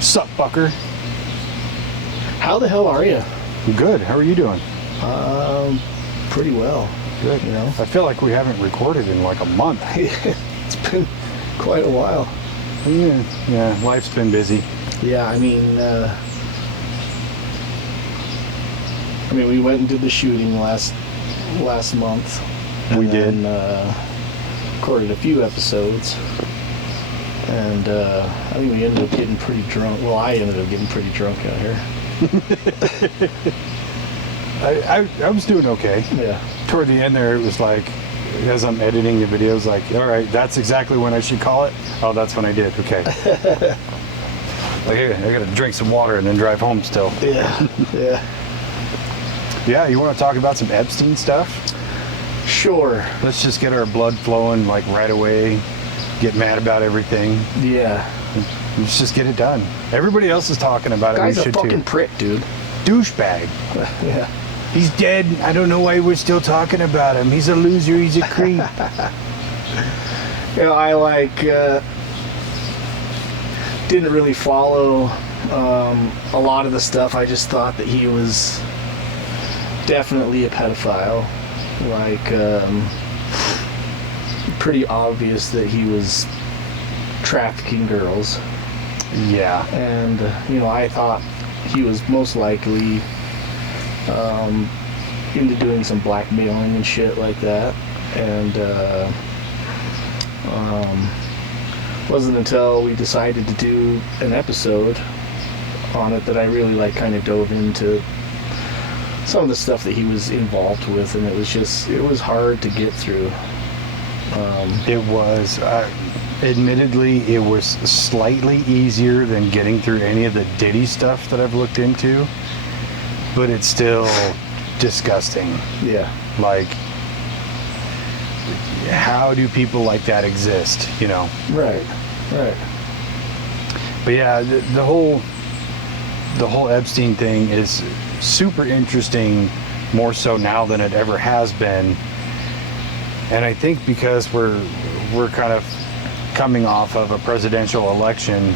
Sup, fucker? How the hell are you? Good. How are you doing? Pretty well. Good. You know? I feel like we haven't recorded in like a month. It's been quite a while. Yeah, life's been busy. Yeah, I mean, we went and did the shooting last month. We did. Recorded a few episodes. And I think we ended up getting pretty drunk. Well, I ended up getting pretty drunk out here. I was doing okay. Yeah. Toward the end there, it was like, as I'm editing the videos, like, all right, that's exactly when I should call it. Oh, that's when I did. Okay. Like, hey, I got to drink some water and then drive home still. Yeah. Yeah. Yeah, you want to talk about some Epstein stuff? Sure. Let's just get our blood flowing like right away. Get mad about everything. Yeah. Let's just get it done. Everybody else is talking about it. Guy's We a should fucking too. prick, dude. Douchebag. Yeah. He's dead. I don't know why we're still talking about him. He's a loser. He's a creep. You know, I didn't really follow a lot of the stuff. I just thought that he was definitely a pedophile. Pretty obvious that he was trafficking girls. Yeah. And, I thought he was most likely into doing some blackmailing and shit like that. And wasn't until we decided to do an episode on it that I really kind of dove into some of the stuff that he was involved with, and it was hard to get through. It was, admittedly, it was slightly easier than getting through any of the Diddy stuff that I've looked into, but it's still disgusting. Yeah. Like, how do people like that exist, Right. But yeah, the whole Epstein thing is super interesting, more so now than it ever has been. And I think because we're kind of coming off of a presidential election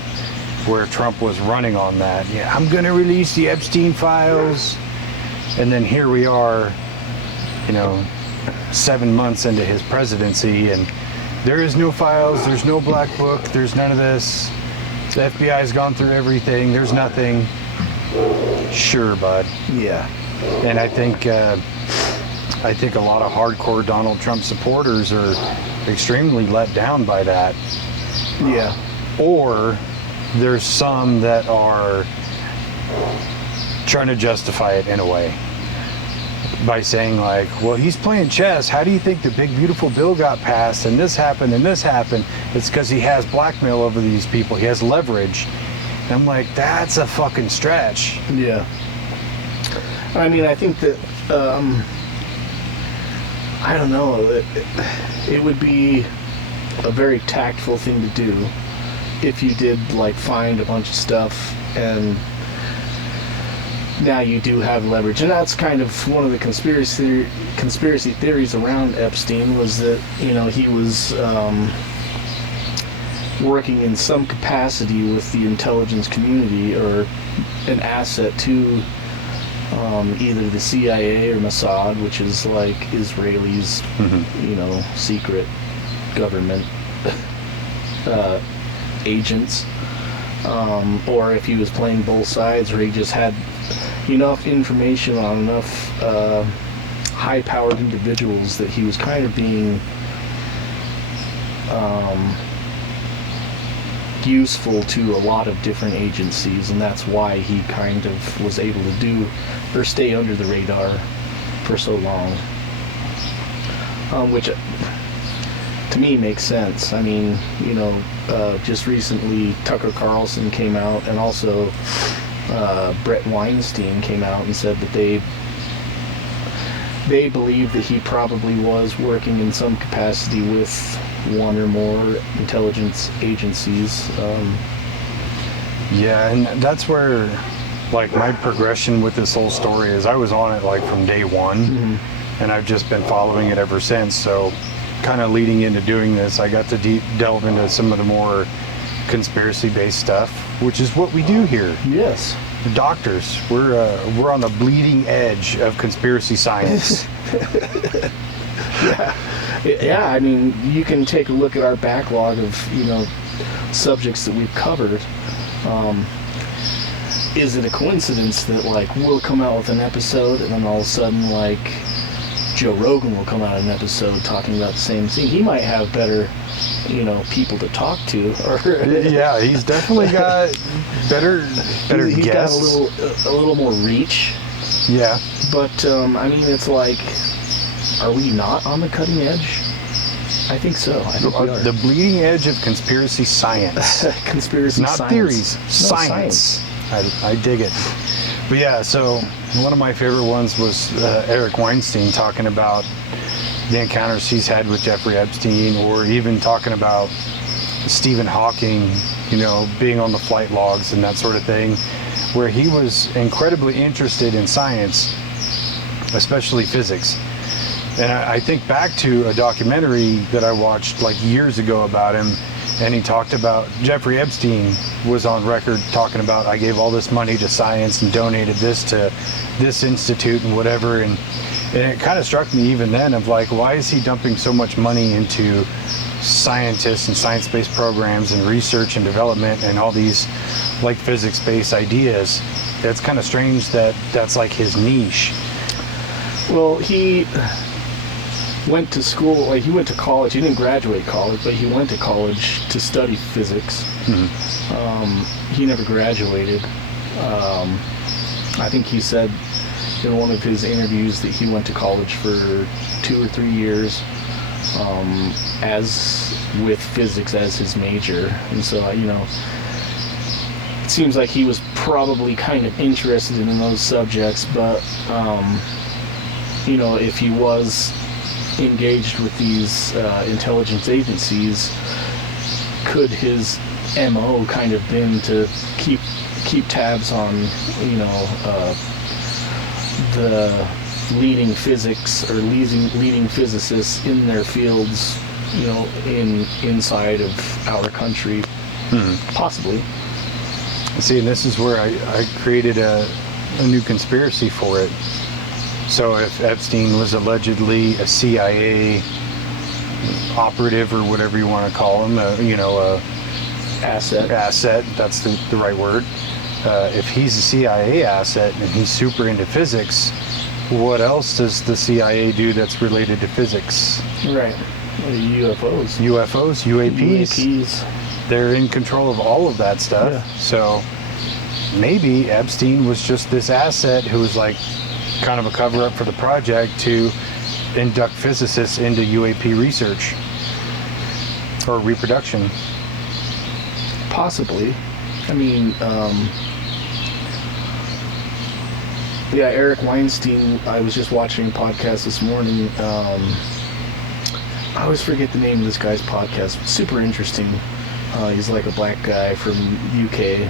where Trump was running on that. Yeah, I'm going to release the Epstein files. And then here we are, 7 months into his presidency, and there is no files, there's no black book, there's none of this. The FBI's gone through everything, there's nothing. Sure, bud. Yeah. And I think a lot of hardcore Donald Trump supporters are extremely let down by that. Yeah. Or there's some that are trying to justify it in a way by saying like, well, he's playing chess. How do you think the big beautiful bill got passed and this happened and this happened? It's because he has blackmail over these people. He has leverage. And I'm like, that's a fucking stretch. Yeah. I mean, I think that I don't know, it would be a very tactful thing to do if you did find a bunch of stuff and now you do have leverage. And that's kind of one of the conspiracy theories around Epstein, was that he was working in some capacity with the intelligence community, or an asset to either the CIA or Mossad, which is like Israelis, secret government agents, or if he was playing both sides, or he just had enough information on enough high-powered individuals that he was kind of being useful to a lot of different agencies, and that's why he kind of was able to do or stay under the radar for so long, which to me makes sense. I mean, just recently Tucker Carlson came out, and also Brett Weinstein came out and said that they believe that he probably was working in some capacity with one or more intelligence agencies. Yeah, and that's where my progression with this whole story is. I was on it from day one, and I've just been following it ever since. So kind of leading into doing this, I got to delve into some of the more conspiracy-based stuff, which is what we do here. Yes. The doctors, we're on the bleeding edge of conspiracy science. Yeah, I mean, you can take a look at our backlog of, subjects that we've covered. Is it a coincidence that, like, we'll come out with an episode and then all of a sudden, like, Joe Rogan will come out with an episode talking about the same thing? He might have better, people to talk to. Yeah, he's definitely got better He's guests. got a little more reach. Yeah. But, I mean, it's like, are we not on the cutting edge? I think so. I think we are. The bleeding edge of conspiracy science. Conspiracy Not science. theories, No, science. I dig it. But yeah, so one of my favorite ones was Eric Weinstein talking about the encounters he's had with Jeffrey Epstein, or even talking about Stephen Hawking, being on the flight logs and that sort of thing, where he was incredibly interested in science, especially physics. And I think back to a documentary that I watched like years ago about him, and he talked about Jeffrey Epstein was on record talking about, I gave all this money to science and donated this to this institute and whatever, and it kind of struck me even then of like, why is he dumping so much money into scientists and science-based programs and research and development and all these like physics-based ideas? It's kind of strange that that's like his niche. Well, he went to school, like he went to college. He didn't graduate college, but he went to college to study physics. Mm-hmm. He never graduated. I think he said in one of his interviews that he went to college for 2 or 3 years, as with physics as his major. And so, it seems like he was probably kind of interested in those subjects, but, if he was engaged with these intelligence agencies, could his MO kind of been to keep tabs on, the leading physics or leading physicists in their fields, inside of our country? Possibly. See, and this is where I created a new conspiracy for it. So if Epstein was allegedly a CIA operative, or whatever you want to call him, a asset, that's the right word. If he's a CIA asset and he's super into physics, what else does the CIA do that's related to physics? Right. UFOs. UAPs. They're in control of all of that stuff. Yeah. So maybe Epstein was just this asset who was like kind of a cover-up for the project to induct physicists into UAP research or reproduction. Possibly. I mean, Eric Weinstein, I was just watching a podcast this morning. I always forget the name of this guy's podcast. Super interesting. He's like a black guy from UK.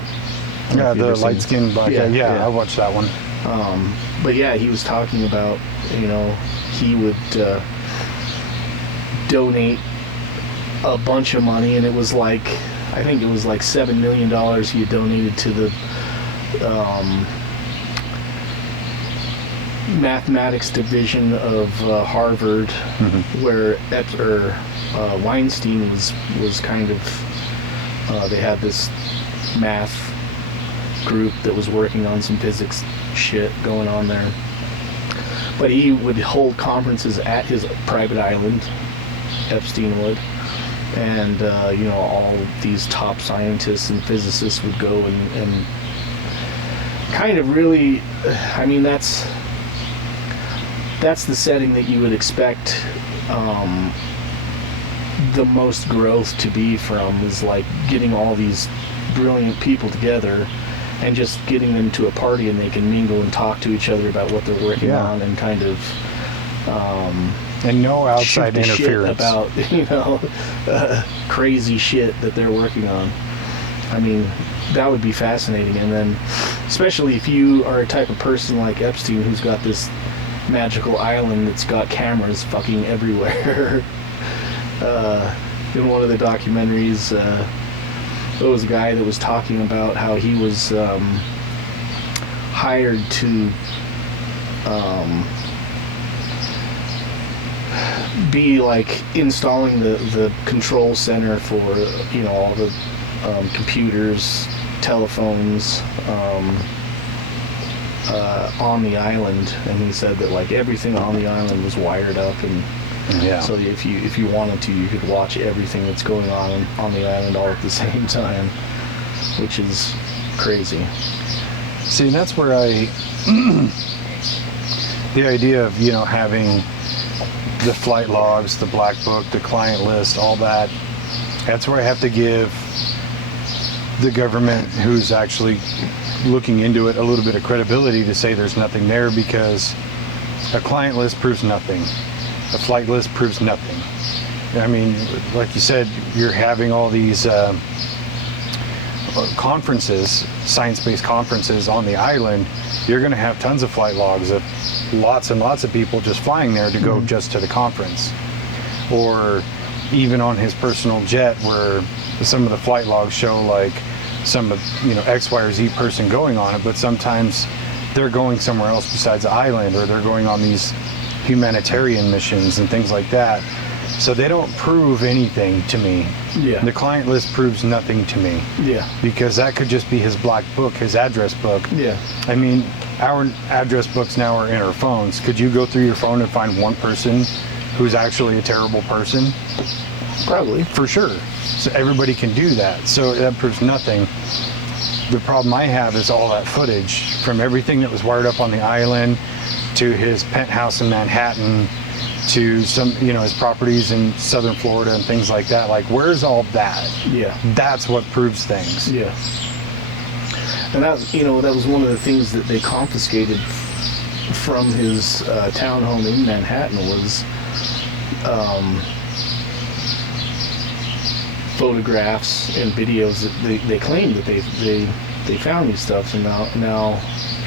Yeah, the light-skinned black guy. Yeah, I watched that one. But yeah, he was talking about, he would donate a bunch of money, and it was like, I think it was like $7 million he had donated to the mathematics division of Harvard, Mm-hmm. where Weinstein was kind of, they had this math group that was working on some physics shit going on there. But he would hold conferences at his private island, Epstein would, and all these top scientists and physicists would go and kind of really, I mean, that's the setting that you would expect the most growth to be from, is like getting all these brilliant people together and just getting them to a party, and they can mingle and talk to each other about what they're working on, and kind of and no outside shoot the interference shit about crazy shit that they're working on. I mean, that would be fascinating. And then, especially if you are a type of person like Epstein, who's got this magical island that's got cameras fucking everywhere. In one of the documentaries, there was a guy that was talking about how he was hired to be like installing the control center for all the computers, telephones on the island, and he said that like everything on the island was wired up, and so if you wanted to, you could watch everything that's going on the island all at the same time, which is crazy. See, and that's where the idea of having the flight logs, the black book, the client list, all that, that's where I have to give the government who's actually looking into it a little bit of credibility to say there's nothing there, because a client list proves nothing. A flight list proves nothing. I mean, like you said, you're having all these conferences, science-based conferences on the island. You're going to have tons of flight logs of lots and lots of people just flying there to go just to the conference. Or even on his personal jet, where some of the flight logs show like some of X, Y, or Z person going on it, but sometimes they're going somewhere else besides the island, or they're going on these humanitarian missions and things like that. So they don't prove anything to me. Yeah. The client list proves nothing to me. Yeah. Because that could just be his black book, his address book. Yeah. I mean, our address books now are in our phones. Could you go through your phone and find one person who's actually a terrible person? Probably. For sure. So everybody can do that. So that proves nothing. The problem I have is all that footage from everything that was wired up on the island, to his penthouse in Manhattan, to some, his properties in southern Florida and things like that. Like, where's all that? Yeah. That's what proves things. Yeah. And that, that was one of the things that they confiscated from his townhome in Manhattan was photographs and videos that they claimed that they found these stuff, and now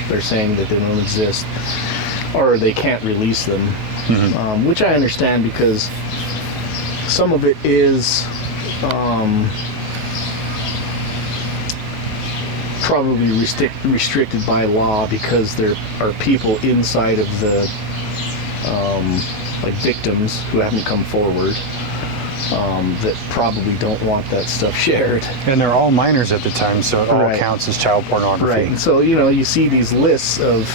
they're saying that they don't exist, or they can't release them. Mm-hmm. Which I understand, because some of it is probably restricted by law, because there are people inside of the like victims who haven't come forward that probably don't want that stuff shared. And they're all minors at the time, so it all counts as child pornography. Right. And so, you see these lists of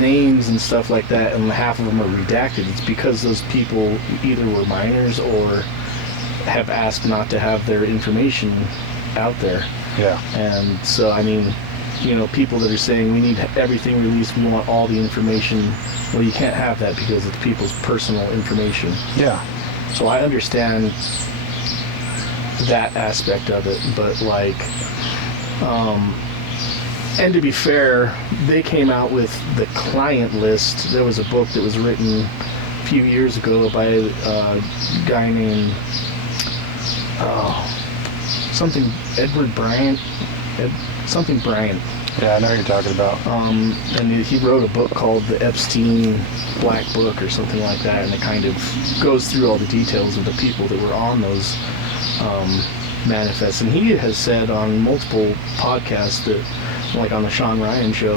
names and stuff like that, and half of them are redacted. It's because those people either were minors or have asked not to have their information out there. Yeah. And so, I mean, people that are saying we need everything released, we want all the information. Well, you can't have that because it's people's personal information. Yeah. So I understand that aspect of it, but and to be fair, they came out with the client list. There was a book that was written a few years ago by a guy named something Edward Bryant, something Bryant. Yeah, I know what you're talking about. And he wrote a book called The Epstein Black Book or something like that, and it kind of goes through all the details of the people that were on those manifests. And he has said on multiple podcasts that, like on the Sean Ryan show,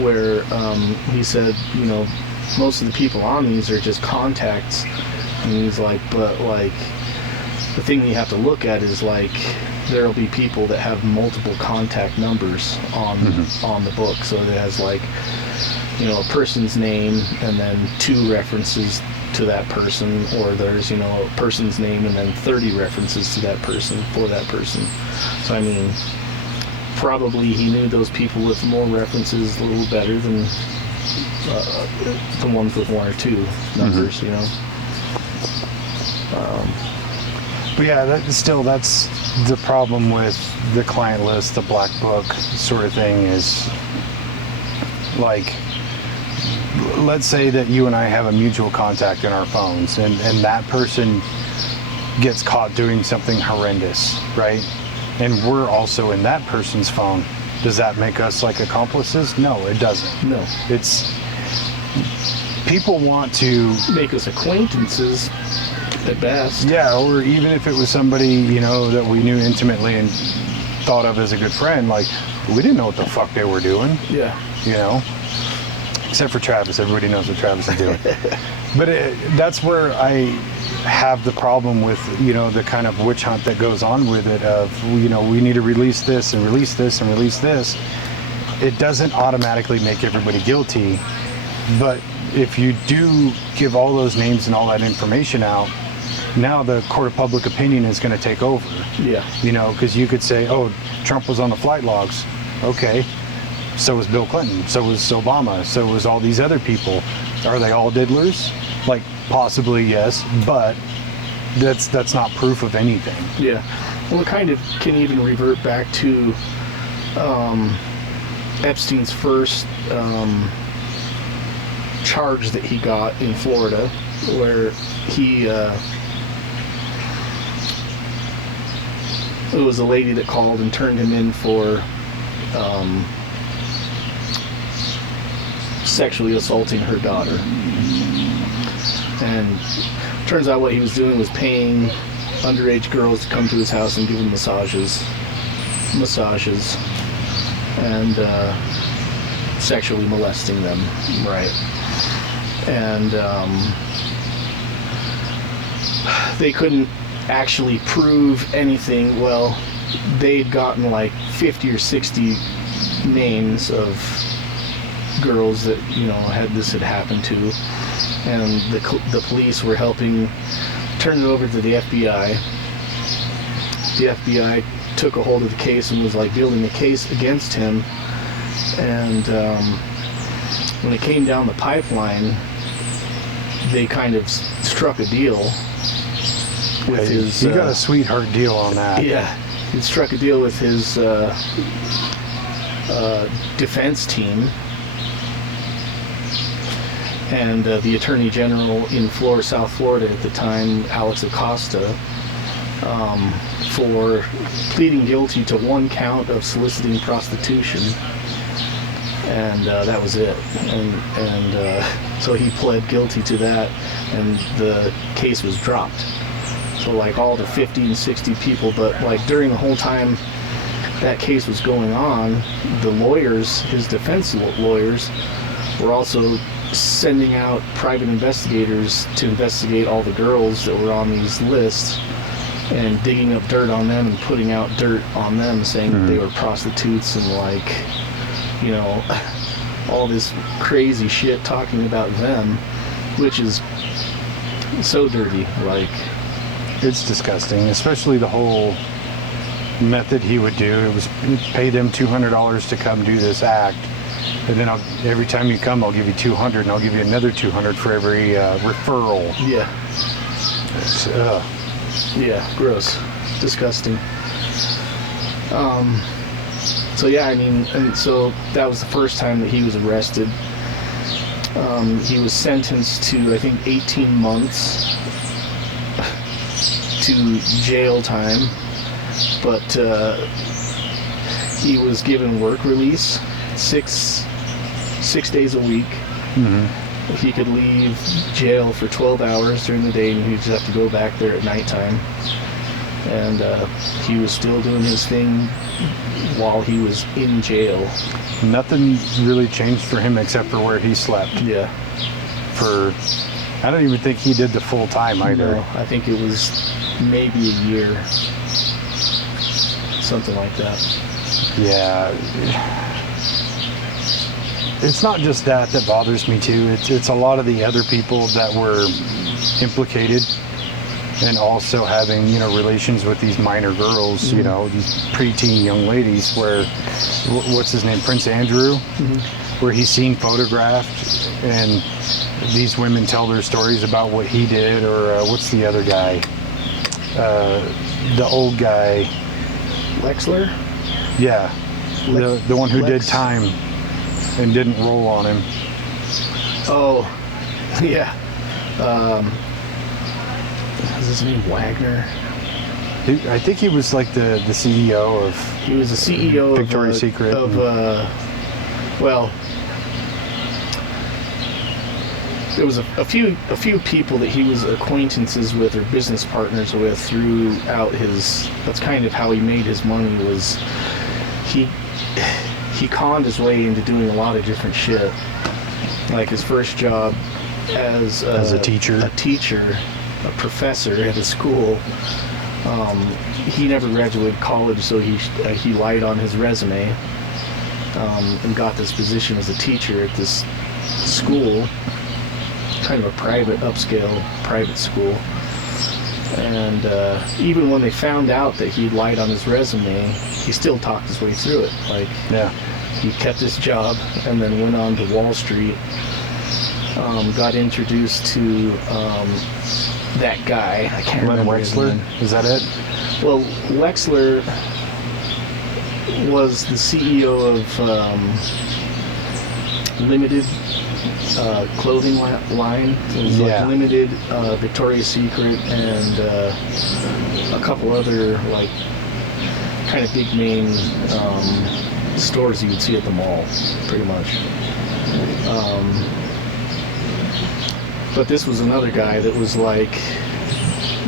where he said, most of the people on these are just contacts. And he's like, but like, the thing you have to look at is like, there'll be people that have multiple contact numbers on the book. So it has like, a person's name and then 2 references to that person, or there's, a person's name and then 30 references to that person for that person. So I mean, probably he knew those people with more references a little better than the ones with 1 or 2 numbers, But yeah, that's the problem with the client list, the black book sort of thing, is like, let's say that you and I have a mutual contact in our phones, and that person gets caught doing something horrendous, right? And we're also in that person's phone. Does that make us like accomplices? No, it doesn't. No. It's, people want to make us acquaintances at best. Yeah, or even if it was somebody, you know, that we knew intimately and thought of as a good friend, like, we didn't know what the fuck they were doing. Yeah. You know? Except for Travis. Everybody knows what Travis is doing. But that's where I have the problem with, you know, the kind of witch hunt that goes on with it of, you know, we need to release this and release this and release this. It doesn't automatically make everybody guilty. But if you do give all those names and all that information out, now the court of public opinion is going to take over. Yeah. You know, because you could say, oh, Trump was on the flight logs. Okay. So was Bill Clinton. So was Obama. So was all these other people. Are they all diddlers? Like, possibly yes, but that's not proof of anything. Yeah. Well, it kind of can even revert back to Epstein's first charge that he got in Florida, where he it was a lady that called and turned him in for sexually assaulting her daughter. And turns out what he was doing was paying underage girls to come to his house and give him massages, and sexually molesting them. Right. And they couldn't actually prove anything. Well, they'd gotten like 50 or 60 names of girls that, you know, had happened to, and the police were helping turn it over to the FBI. The FBI took a hold of the case and was like building a case against him, and when it came down the pipeline, they kind of struck a deal with his... You got a sweetheart deal on that. Yeah, he struck a deal with his defense team, and the Attorney General in South Florida at the time, Alex Acosta, for pleading guilty to one count of soliciting prostitution, and that was it. And so he pled guilty to that, and the case was dropped. So like all the 50 and 60 people, but like during the whole time that case was going on, the lawyers, his defense lawyers, were also sending out private investigators to investigate all the girls that were on these lists and digging up dirt on them and putting out dirt on them, saying that they were prostitutes and, like, you know, all this crazy shit talking about them, which is so dirty. Like, it's disgusting, especially the whole method he would do. It was pay them $200 to come do this act, and then every time you come, I'll give you $200, and I'll give you another $200 for every referral. Yeah. It's, yeah, gross, disgusting. So yeah, I mean, and so that was the first time that he was arrested. He was sentenced to, I think, 18 months to jail time, but he was given work release, six days a week. He could leave jail for 12 hours during the day, and he'd just have to go back there at nighttime. And he was still doing his thing while he was in jail. Nothing really changed for him except for where he slept. Yeah. I don't even think he did the full time either. No, I think it was maybe a year. Something like that. Yeah. It's not just that bothers me too. It's a lot of the other people that were implicated, and also having, you know, relations with these minor girls, you know, these preteen young ladies, where, what's his name, Prince Andrew, where he's seen photographed, and these women tell their stories about what he did, or what's the other guy, the old guy, Lexler? Yeah, the one who did Lex. time and didn't roll on him. Oh, yeah. Is his name Wagner? I think he was like the CEO of... He was the CEO Victoria's Secret. there was a few people that he was acquaintances with or business partners with throughout his. That's kind of how he made his money. Was he conned his way into doing a lot of different shit. Like his first job as a teacher, a professor at a school. He never graduated college, so he lied on his resume and got this position as a teacher at this school, kind of a upscale private school. And even when they found out that he lied on his resume, he still talked his way through it. Like, yeah, he kept his job and then went on to Wall Street. Got introduced to that guy. I can't remember his name. Is that it? Well, Wexler was the CEO of Limited clothing line. It was like Limited, Victoria's Secret, and a couple other like kind of big name stores you would see at the mall, pretty much. But this was another guy that was like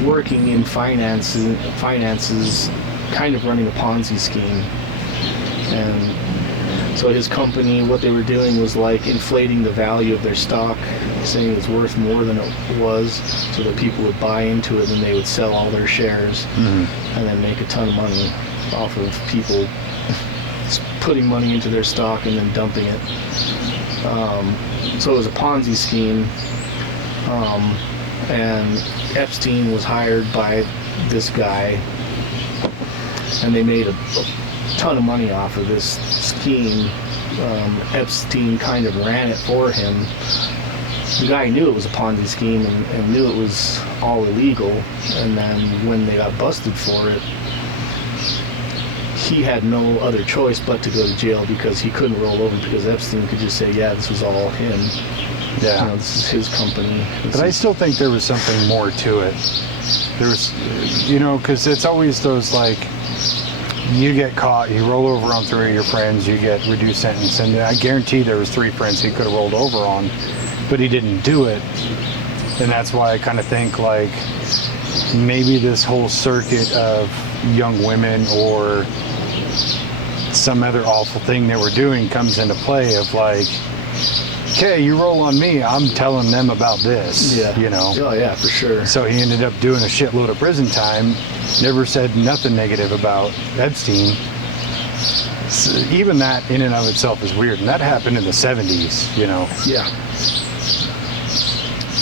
working in finances, kind of running a Ponzi scheme. And so his company, what they were doing was like inflating the value of their stock, saying it was worth more than it was, so that people would buy into it and they would sell all their shares and then make a ton of money off of people putting money into their stock and then dumping it. So it was a Ponzi scheme. And Epstein was hired by this guy, and they made a ton of money off of this scheme. Epstein kind of ran it for him. The guy knew it was a Ponzi scheme and knew it was all illegal, and then when they got busted for it, he had no other choice but to go to jail because he couldn't roll over, because Epstein could just say, yeah, this was all him. Yeah. You know, this is his company. But I still think there was something more to it. There was, you know, because it's always those like, you get caught, you roll over on 3 of your friends, you get reduced sentence, and I guarantee there was 3 friends he could have rolled over on, but he didn't do it. And that's why I kind of think like maybe this whole circuit of young women or some other awful thing they were doing comes into play of like, okay, you roll on me, I'm telling them about this, you know. Oh, yeah, for sure. So he ended up doing a shitload of prison time, never said nothing negative about Epstein. So even that in and of itself is weird, and that happened in the 70s, you know. Yeah.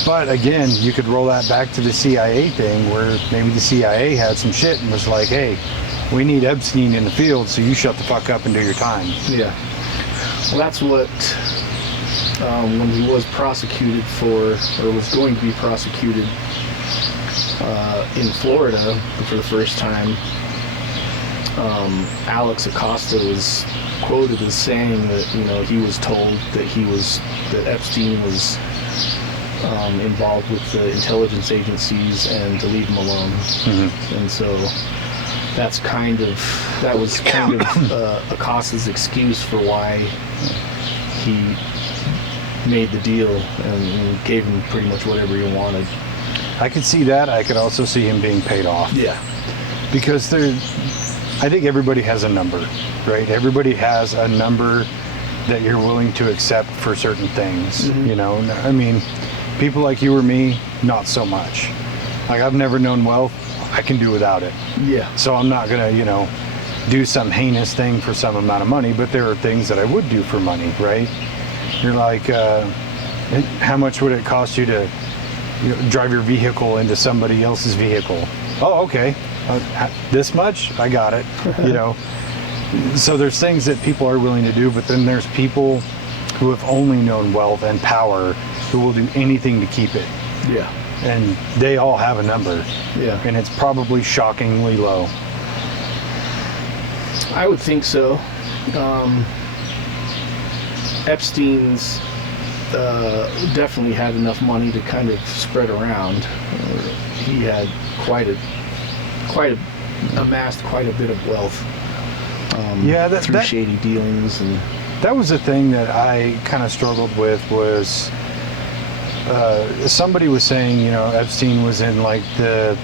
But again, you could roll that back to the CIA thing, where maybe the CIA had some shit and was like, hey, we need Epstein in the field, so you shut the fuck up and do your time. Yeah. Well, that's what... when he was prosecuted for, or was going to be prosecuted in Florida for the first time, Alex Acosta was quoted as saying that, you know, he was told that Epstein was involved with the intelligence agencies and to leave him alone. And so that was kind of Acosta's excuse for why he made the deal and gave him pretty much whatever he wanted. I could see that. I could also see him being paid off. Yeah. Because I think everybody has a number, right? Everybody has a number that you're willing to accept for certain things, you know? I mean, people like you or me, not so much. Like, I've never known wealth. I can do without it. Yeah. So I'm not gonna, you know, do some heinous thing for some amount of money, but there are things that I would do for money, right? You're like, how much would it cost you to drive your vehicle into somebody else's vehicle? Oh, okay. This much? I got it. You know. So there's things that people are willing to do, but then there's people who have only known wealth and power who will do anything to keep it. Yeah. And they all have a number. Yeah. And it's probably shockingly low. I would think so. Epstein's definitely had enough money to kind of spread around. He had amassed quite a bit of wealth. Through shady dealings. And that was the thing that I kind of struggled with, was somebody was saying, you know, Epstein was in like the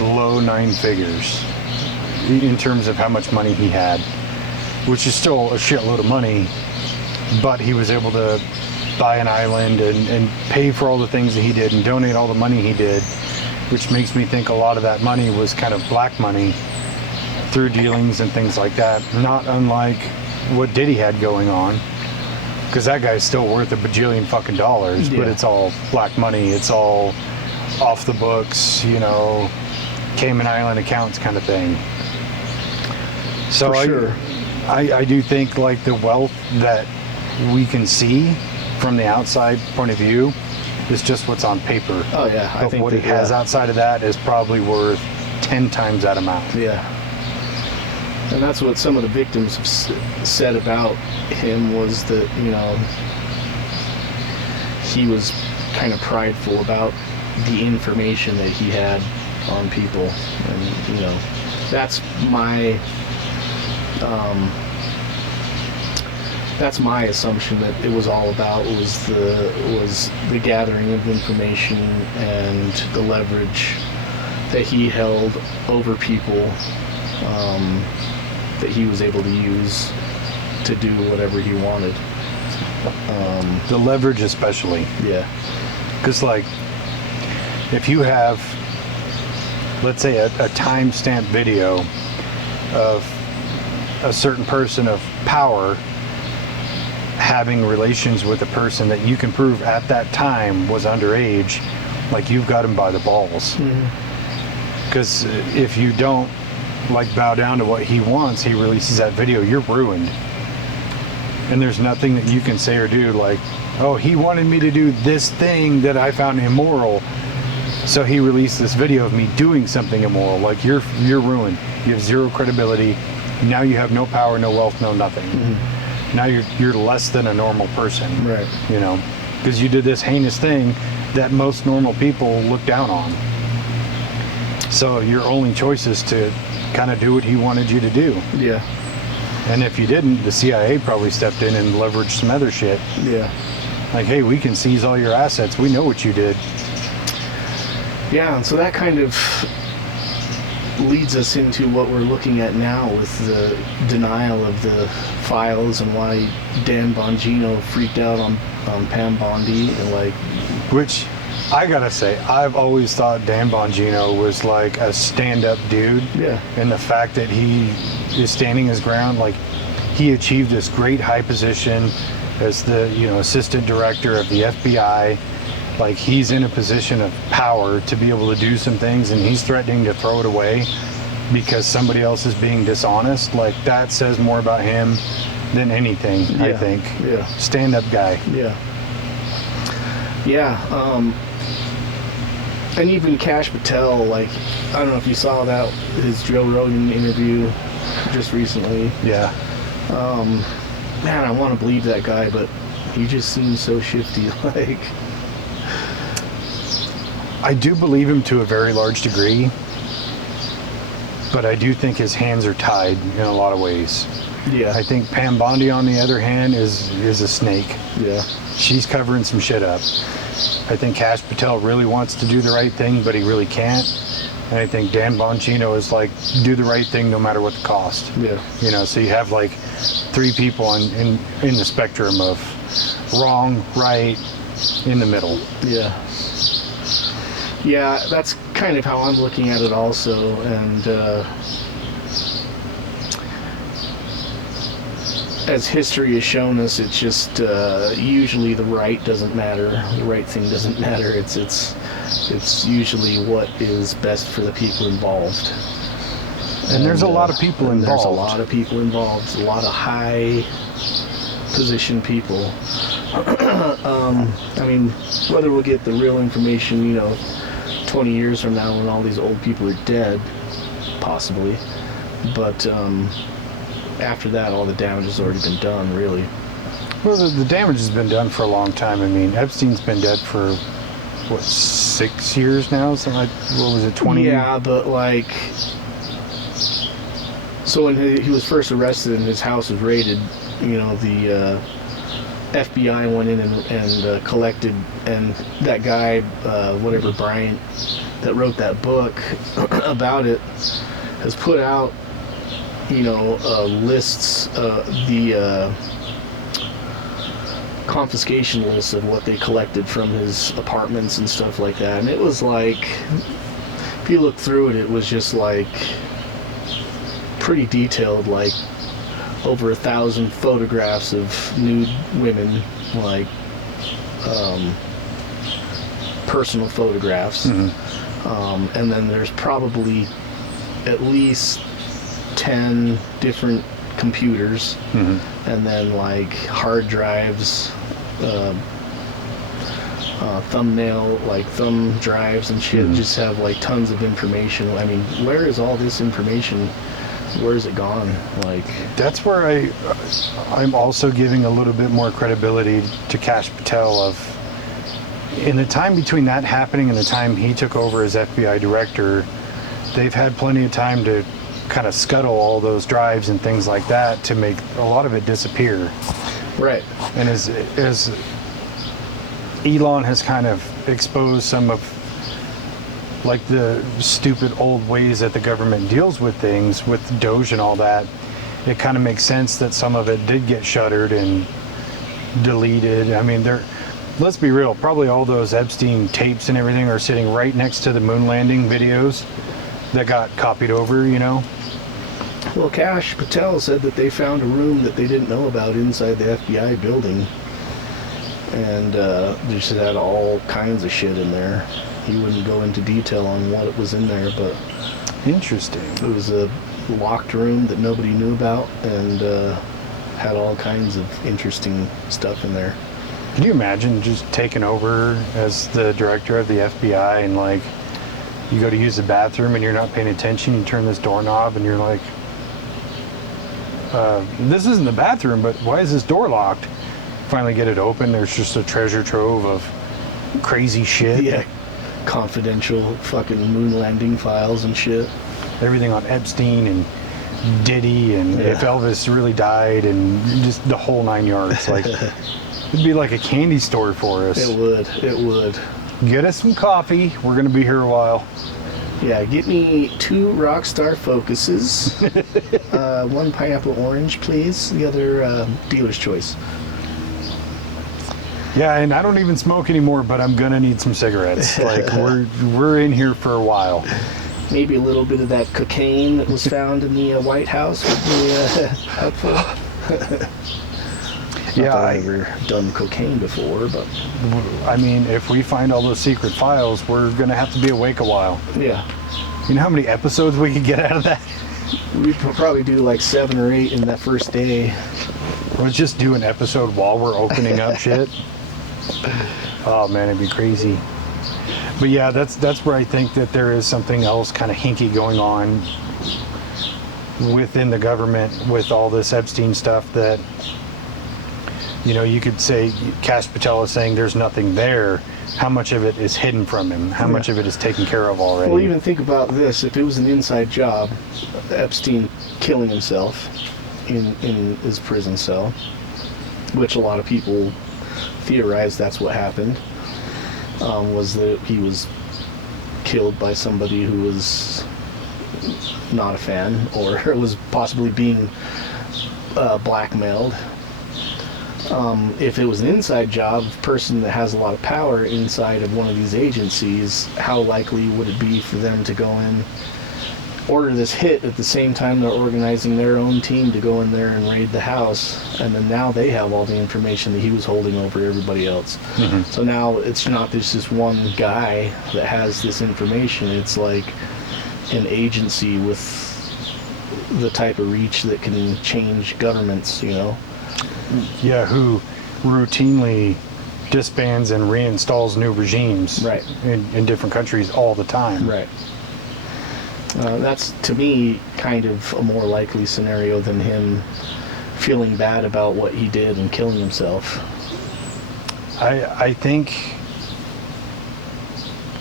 low 9 figures in terms of how much money he had, which is still a shitload of money, but he was able to buy an island and pay for all the things that he did and donate all the money he did, which makes me think a lot of that money was kind of black money through dealings and things like that, not unlike what Diddy had going on, because that guy's still worth a bajillion fucking dollars, but it's all black money, it's all off the books, you know, Cayman Island accounts kind of thing. So For sure. I do think like the wealth that we can see from the outside point of view is just what's on paper. Oh yeah, I But think what he has outside of that is probably worth 10 times that amount. Yeah. And that's what some of the victims have said about him, was that, you know, he was kind of prideful about the information that he had on people. And, you know, that's my assumption, that it was all about was the gathering of information and the leverage that he held over people, that he was able to use to do whatever he wanted. The leverage especially. Yeah. Because like, if you have, let's say, a time-stamped video of a certain person of power having relations with a person that you can prove at that time was underage, like, you've got him by the balls. Because if you don't like bow down to what he wants, he releases that video, you're ruined. And there's nothing that you can say or do like, oh, he wanted me to do this thing that I found immoral, so he released this video of me doing something immoral. Like, you're ruined. You have zero credibility. Now you have no power, no wealth, no nothing. Now you're less than a normal person. Right. You know, because you did this heinous thing that most normal people look down on. So your only choice is to kind of do what he wanted you to do. Yeah. And if you didn't, the CIA probably stepped in and leveraged some other shit. Yeah. Like, hey, we can seize all your assets. We know what you did. Yeah, and so that kind of leads us into what we're looking at now with the denial of the files and why Dan Bongino freaked out on Pam Bondi, and like, Which, I gotta say, I've always thought Dan Bongino was like a stand-up dude. Yeah. And the fact that he is standing his ground, like, he achieved this great high position as the, you know, assistant director of the FBI. Like, he's in a position of power to be able to do some things, and he's threatening to throw it away because somebody else is being dishonest. Like, that says more about him than anything, I think. Yeah. Stand-up guy. Yeah. Yeah. And even Kash Patel, like, I don't know if you saw that, his Joe Rogan interview just recently. Yeah. Man, I want to believe that guy, but he just seems so shifty. Like, I do believe him to a very large degree, but I do think his hands are tied in a lot of ways. yeah. I think Pam Bondi, on the other hand, is a snake. Yeah. She's covering some shit up. I think Kash Patel really wants to do the right thing, but he really can't. And I think Dan Bongino is like, do the right thing no matter what the cost. Yeah. You know, so you have like 3 people in the spectrum of wrong, right, in the middle. Yeah. Yeah, that's kind of how I'm looking at it also, and as history has shown us, it's just usually the right doesn't matter. The right thing doesn't matter. It's usually what is best for the people involved. And there's a lot of people and involved. There's a lot of people involved. A lot of high position people. I mean, whether we'll get the real information, you know, 20 years from now when all these old people are dead, possibly. But after that, all the damage has already been done, really. Well, the damage has been done for a long time. I mean, Epstein's been dead for, what, 6 years now? Something like, what was it, 20? Yeah, but like, so when he was first arrested and his house was raided, you know, FBI went in and collected, and that guy, whatever Bryant, that wrote that book about it, has put out, lists, the confiscation lists of what they collected from his apartments and stuff like that. And it was like, if you look through it, it was just like pretty detailed, like over 1,000 photographs of nude women, like personal photographs. And then there's probably at least 10 different computers, and then like hard drives, thumb drives and shit, just have like tons of information. I mean, where is all this information? Where is it gone? Like, that's where I'm also giving a little bit more credibility to Kash Patel. Of in the time between that happening and the time he took over as FBI director, they've had plenty of time to kind of scuttle all those drives and things like that to make a lot of it disappear. Right. And as Elon has kind of exposed some of like the stupid old ways that the government deals with things, with Doge and all that, it kind of makes sense that some of it did get shuttered and deleted. I mean, let's be real, probably all those Epstein tapes and everything are sitting right next to the moon landing videos that got copied over, Well, Kash Patel said that they found a room that they didn't know about inside the FBI building, and just had all kinds of shit in there. He wouldn't go into detail on what was in there, but interesting. It was a locked room that nobody knew about, and had all kinds of interesting stuff in there. Can you imagine just taking over as the director of the FBI and like you go to use the bathroom and you're not paying attention, you turn this doorknob and you're like, this isn't the bathroom, but why is this door locked? Finally get it open, there's just a treasure trove of crazy shit. Yeah, confidential fucking moon landing files and shit. Everything on Epstein and Diddy and if Elvis really died and just the whole 9 yards. Like, it'd be like a candy store for us. It would. Get us some coffee. We're going to be here a while. Yeah, get me 2 Rockstar Focuses. 1 pineapple orange, please. The other dealer's choice. Yeah, and I don't even smoke anymore, but I'm going to need some cigarettes. Like, we're in here for a while. Maybe a little bit of that cocaine that was found in the White House would be helpful. Yeah, I've ever done cocaine before, but I mean, if we find all those secret files, we're gonna have to be awake a while. Yeah. You know how many episodes we could get out of that? We'd probably do like 7 or 8 in that first day. Let's just do an episode while we're opening up shit. Oh man, it'd be crazy. But yeah, that's where I think that there is something else kind of hinky going on within the government with all this Epstein stuff that, you could say Kash Patel is saying there's nothing there. How much of it is hidden from him? How much of it is taken care of already? Well, even think about this. If it was an inside job, Epstein killing himself in his prison cell, which a lot of people theorize that's what happened, was that he was killed by somebody who was not a fan or was possibly being blackmailed. If it was an inside job, a person that has a lot of power inside of one of these agencies, how likely would it be for them to go in, order this hit at the same time they're organizing their own team to go in there and raid the house, and then now they have all the information that he was holding over everybody else. So now it's not just this one guy that has this information, it's like an agency with the type of reach that can change governments, Yeah, who routinely disbands and reinstalls new regimes in different countries all the time. Right. That's, to me, kind of a more likely scenario than him feeling bad about what he did and killing himself. I think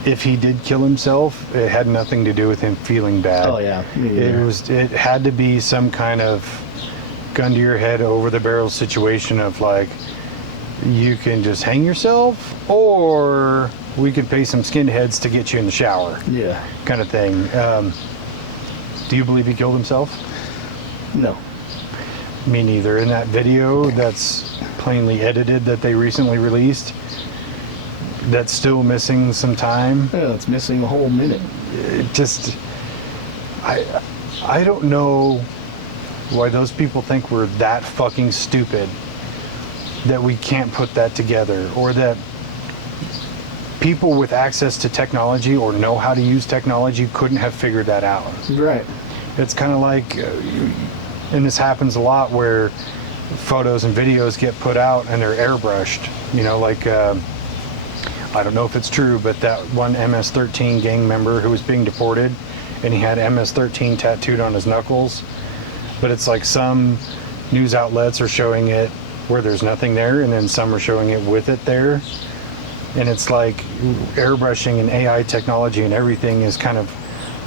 if he did kill himself, it had nothing to do with him feeling bad. Oh, yeah. It had to be some kind of gun to your head, over the barrel situation of like, you can just hang yourself, or we could pay some skinheads to get you in the shower, Yeah. kind of thing. Do you believe he killed himself? No. Me neither. In that video that's plainly edited that they recently released, that's still missing some time. Yeah, it's missing a whole minute. It just, I don't know why those people think we're that fucking stupid that we can't put that together, or that people with access to technology or know how to use technology couldn't have figured that out. Right. It's kind of like, and this happens a lot, where photos and videos get put out and they're airbrushed. You know, like, I don't know if it's true, but that one MS-13 gang member who was being deported, and he had MS-13 tattooed on his knuckles, but it's like some news outlets are showing it where there's nothing there, and then some are showing it with it there. And it's like airbrushing and AI technology and everything is kind of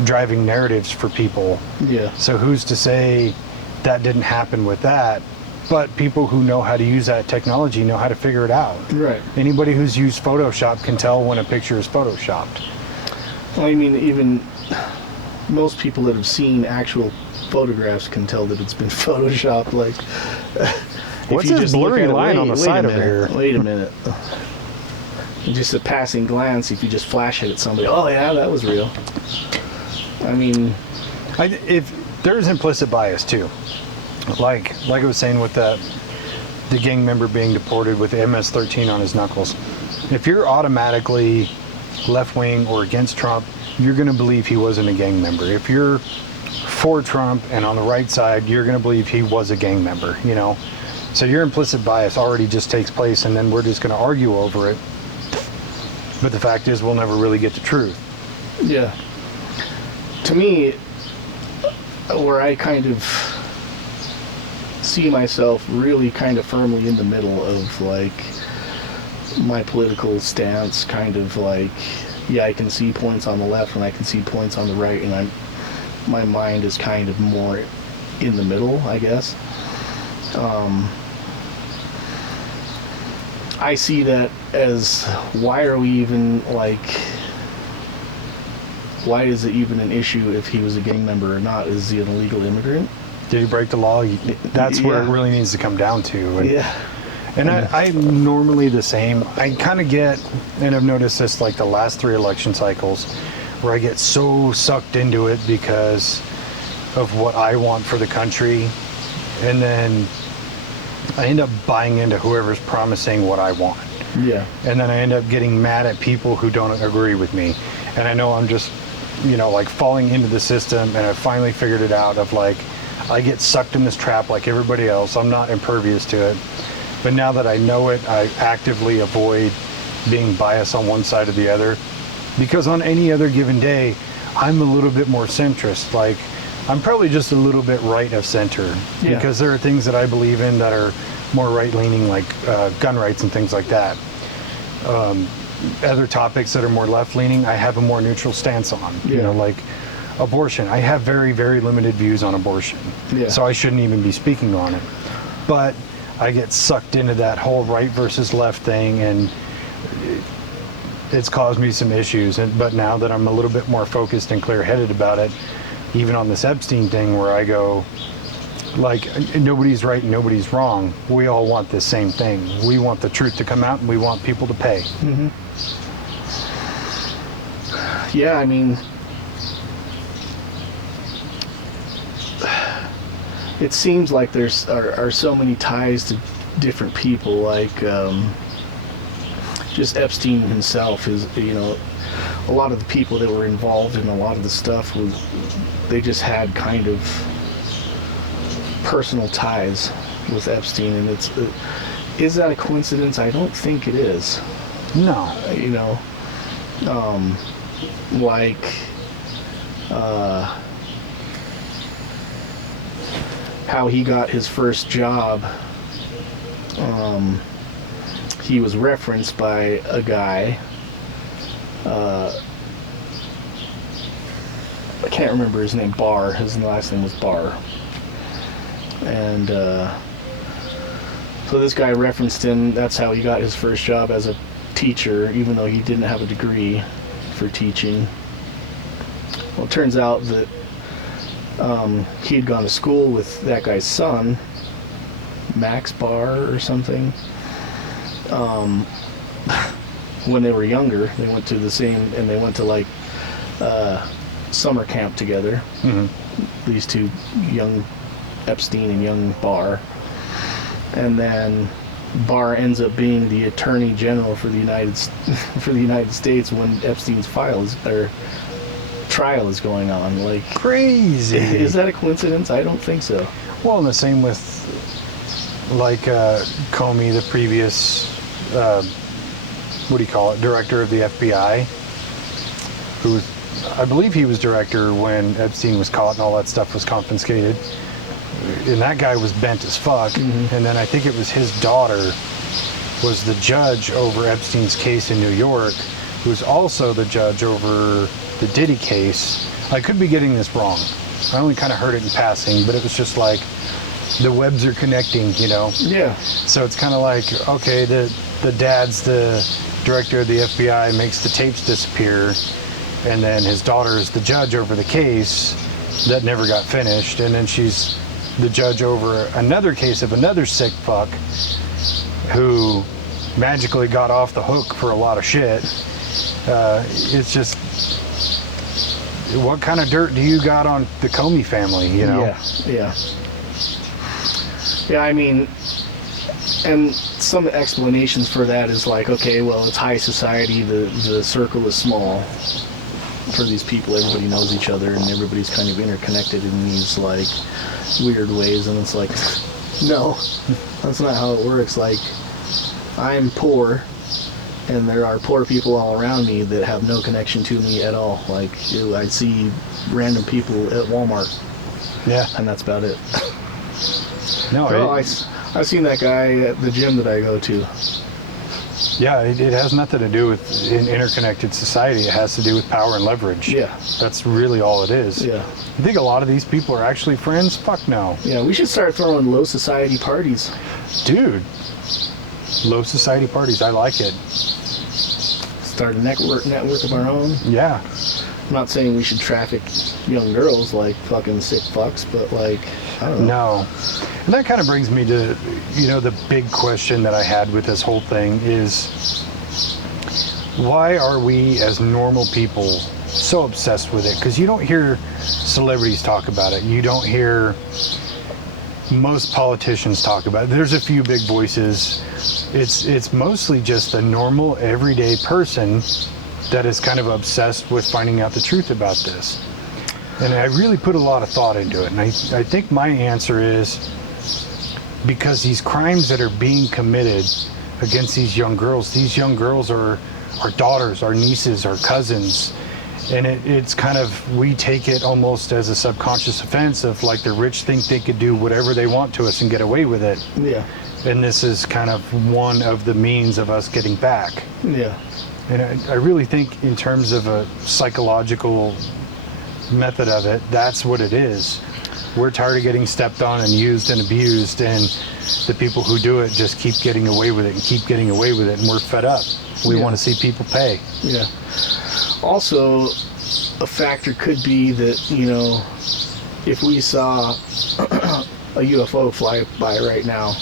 driving narratives for people. Yeah. So who's to say that didn't happen with that? But people who know how to use that technology know how to figure it out. Right. Anybody who's used Photoshop can tell when a picture is Photoshopped. Well, I mean, even most people that have seen actual photographs can tell that it's been photoshopped. Like, What's if you this just look blurry at it, line on the side over here? Wait a minute. Just a passing glance, if you just flash it at somebody, oh yeah, that was real. I mean, if there's implicit bias too, like I was saying with the gang member being deported with MS-13 on his knuckles. If you're automatically left wing or against Trump, you're going to believe he wasn't a gang member. If you're for Trump and on the right side, you're going to believe he was a gang member. You know, so your implicit bias already just takes place, and then we're just going to argue over it. But the fact is, we'll never really get the truth. yeah. To me, where I kind of see myself really kind of firmly in the middle of like my political stance, kind of like, yeah, I can see points on the left and I can see points on the right, and my mind is kind of more in the middle, I guess. I see that as, why are we even like, why is it even an issue if he was a gang member or not? Is he an illegal immigrant? Did he break the law? That's where it Yeah. really needs to come down to. And, Yeah. and I'm normally the same. I kind of get, and I've noticed this like the last 3 election cycles, where I get so sucked into it because of what I want for the country, and then I end up buying into whoever's promising what I want. Yeah. And then I end up getting mad at people who don't agree with me. And I know I'm just, you know, like falling into the system, and I finally figured it out of like, I get sucked in this trap like everybody else. I'm not impervious to it. But now that I know it, I actively avoid being biased on one side or the other. Because on any other given day, I'm a little bit more centrist. Like, I'm probably just a little bit right of center. Yeah. Because there are things that I believe in that are more right-leaning, like gun rights and things like that. Other topics that are more left-leaning, I have a more neutral stance on. Yeah. You know, like abortion. I have very, very limited views on abortion. Yeah. So I shouldn't even be speaking on it. But I get sucked into that whole right versus left thing, and it's caused me some issues. But now that I'm a little bit more focused and clear-headed about it, even on this Epstein thing, where I go, like, nobody's right and nobody's wrong. We all want the same thing. We want the truth to come out, and we want people to pay. Mm-hmm. Yeah, I mean, it seems like there's are so many ties to different people. Like, just Epstein himself is, you know, a lot of the people that were involved in a lot of the stuff they just had kind of personal ties with Epstein, and is that a coincidence? I don't think it is. No. You know, like, how he got his first job, he was referenced by a guy, I can't remember his name, his last name was Barr, and So this guy referenced him. That's how he got his first job as a teacher, even though he didn't have a degree for teaching. Well, it turns out that he had gone to school with that guy's son, Max Barr or something. When they were younger, they went to the same, and they went to like summer camp together. Mm-hmm. These two, young Epstein and young Barr. And then Barr ends up being the Attorney General for the United States when Epstein's trial is going on. Like, crazy. Is that a coincidence? I don't think so. Well, and the same with like Comey, the previous director of the FBI, who I believe he was director when Epstein was caught and all that stuff was confiscated. And that guy was bent as fuck. Mm-hmm. And then I think it was his daughter was the judge over Epstein's case in New York, who's also the judge over the Diddy case. I could be getting this wrong. I only kind of heard it in passing, but it was just like the webs are connecting, you know? Yeah. So it's kind of like, okay, the dad's the director of the FBI, makes the tapes disappear, and then his daughter is the judge over the case that never got finished, and then she's the judge over another case of another sick fuck who magically got off the hook for a lot of shit. It's just, what kind of dirt do you got on the Comey family, you know? Yeah, I mean, and some explanations for that is like, okay, well, it's high society, the circle is small for these people, everybody knows each other, and everybody's kind of interconnected in these, like, weird ways, and it's like, no, that's not how it works. Like, I'm poor, and there are poor people all around me that have no connection to me at all. Like, I see random people at Walmart. Yeah. And that's about it. No, I've seen that guy at the gym that I go to. Yeah, it has nothing to do with an interconnected society. It has to do with power and leverage. Yeah. That's really all it is. Yeah. You think a lot of these people are actually friends? Fuck no. Yeah, we should start throwing low society parties. Dude, low society parties, I like it. Start a network of our own. Yeah. I'm not saying we should traffic young girls like fucking sick fucks, but like, I don't know. No. And that kind of brings me to, the big question that I had with this whole thing is, why are we as normal people so obsessed with it? Because you don't hear celebrities talk about it. You don't hear most politicians talk about it. There's a few big voices. It's mostly just a normal, everyday person that is kind of obsessed with finding out the truth about this. And I really put a lot of thought into it. And I think my answer is because these crimes that are being committed against these young girls are our daughters, our nieces, our cousins. And it's kind of, we take it almost as a subconscious offense of like the rich think they could do whatever they want to us and get away with it. Yeah. And this is kind of one of the means of us getting back. Yeah. And I really think in terms of a psychological method of it, that's what it is. We're tired of getting stepped on and used and abused, and the people who do it just keep getting away with it and keep getting away with it, and we're fed up. We want to see people pay. Yeah. Also, a factor could be that, if we saw a UFO fly by right now,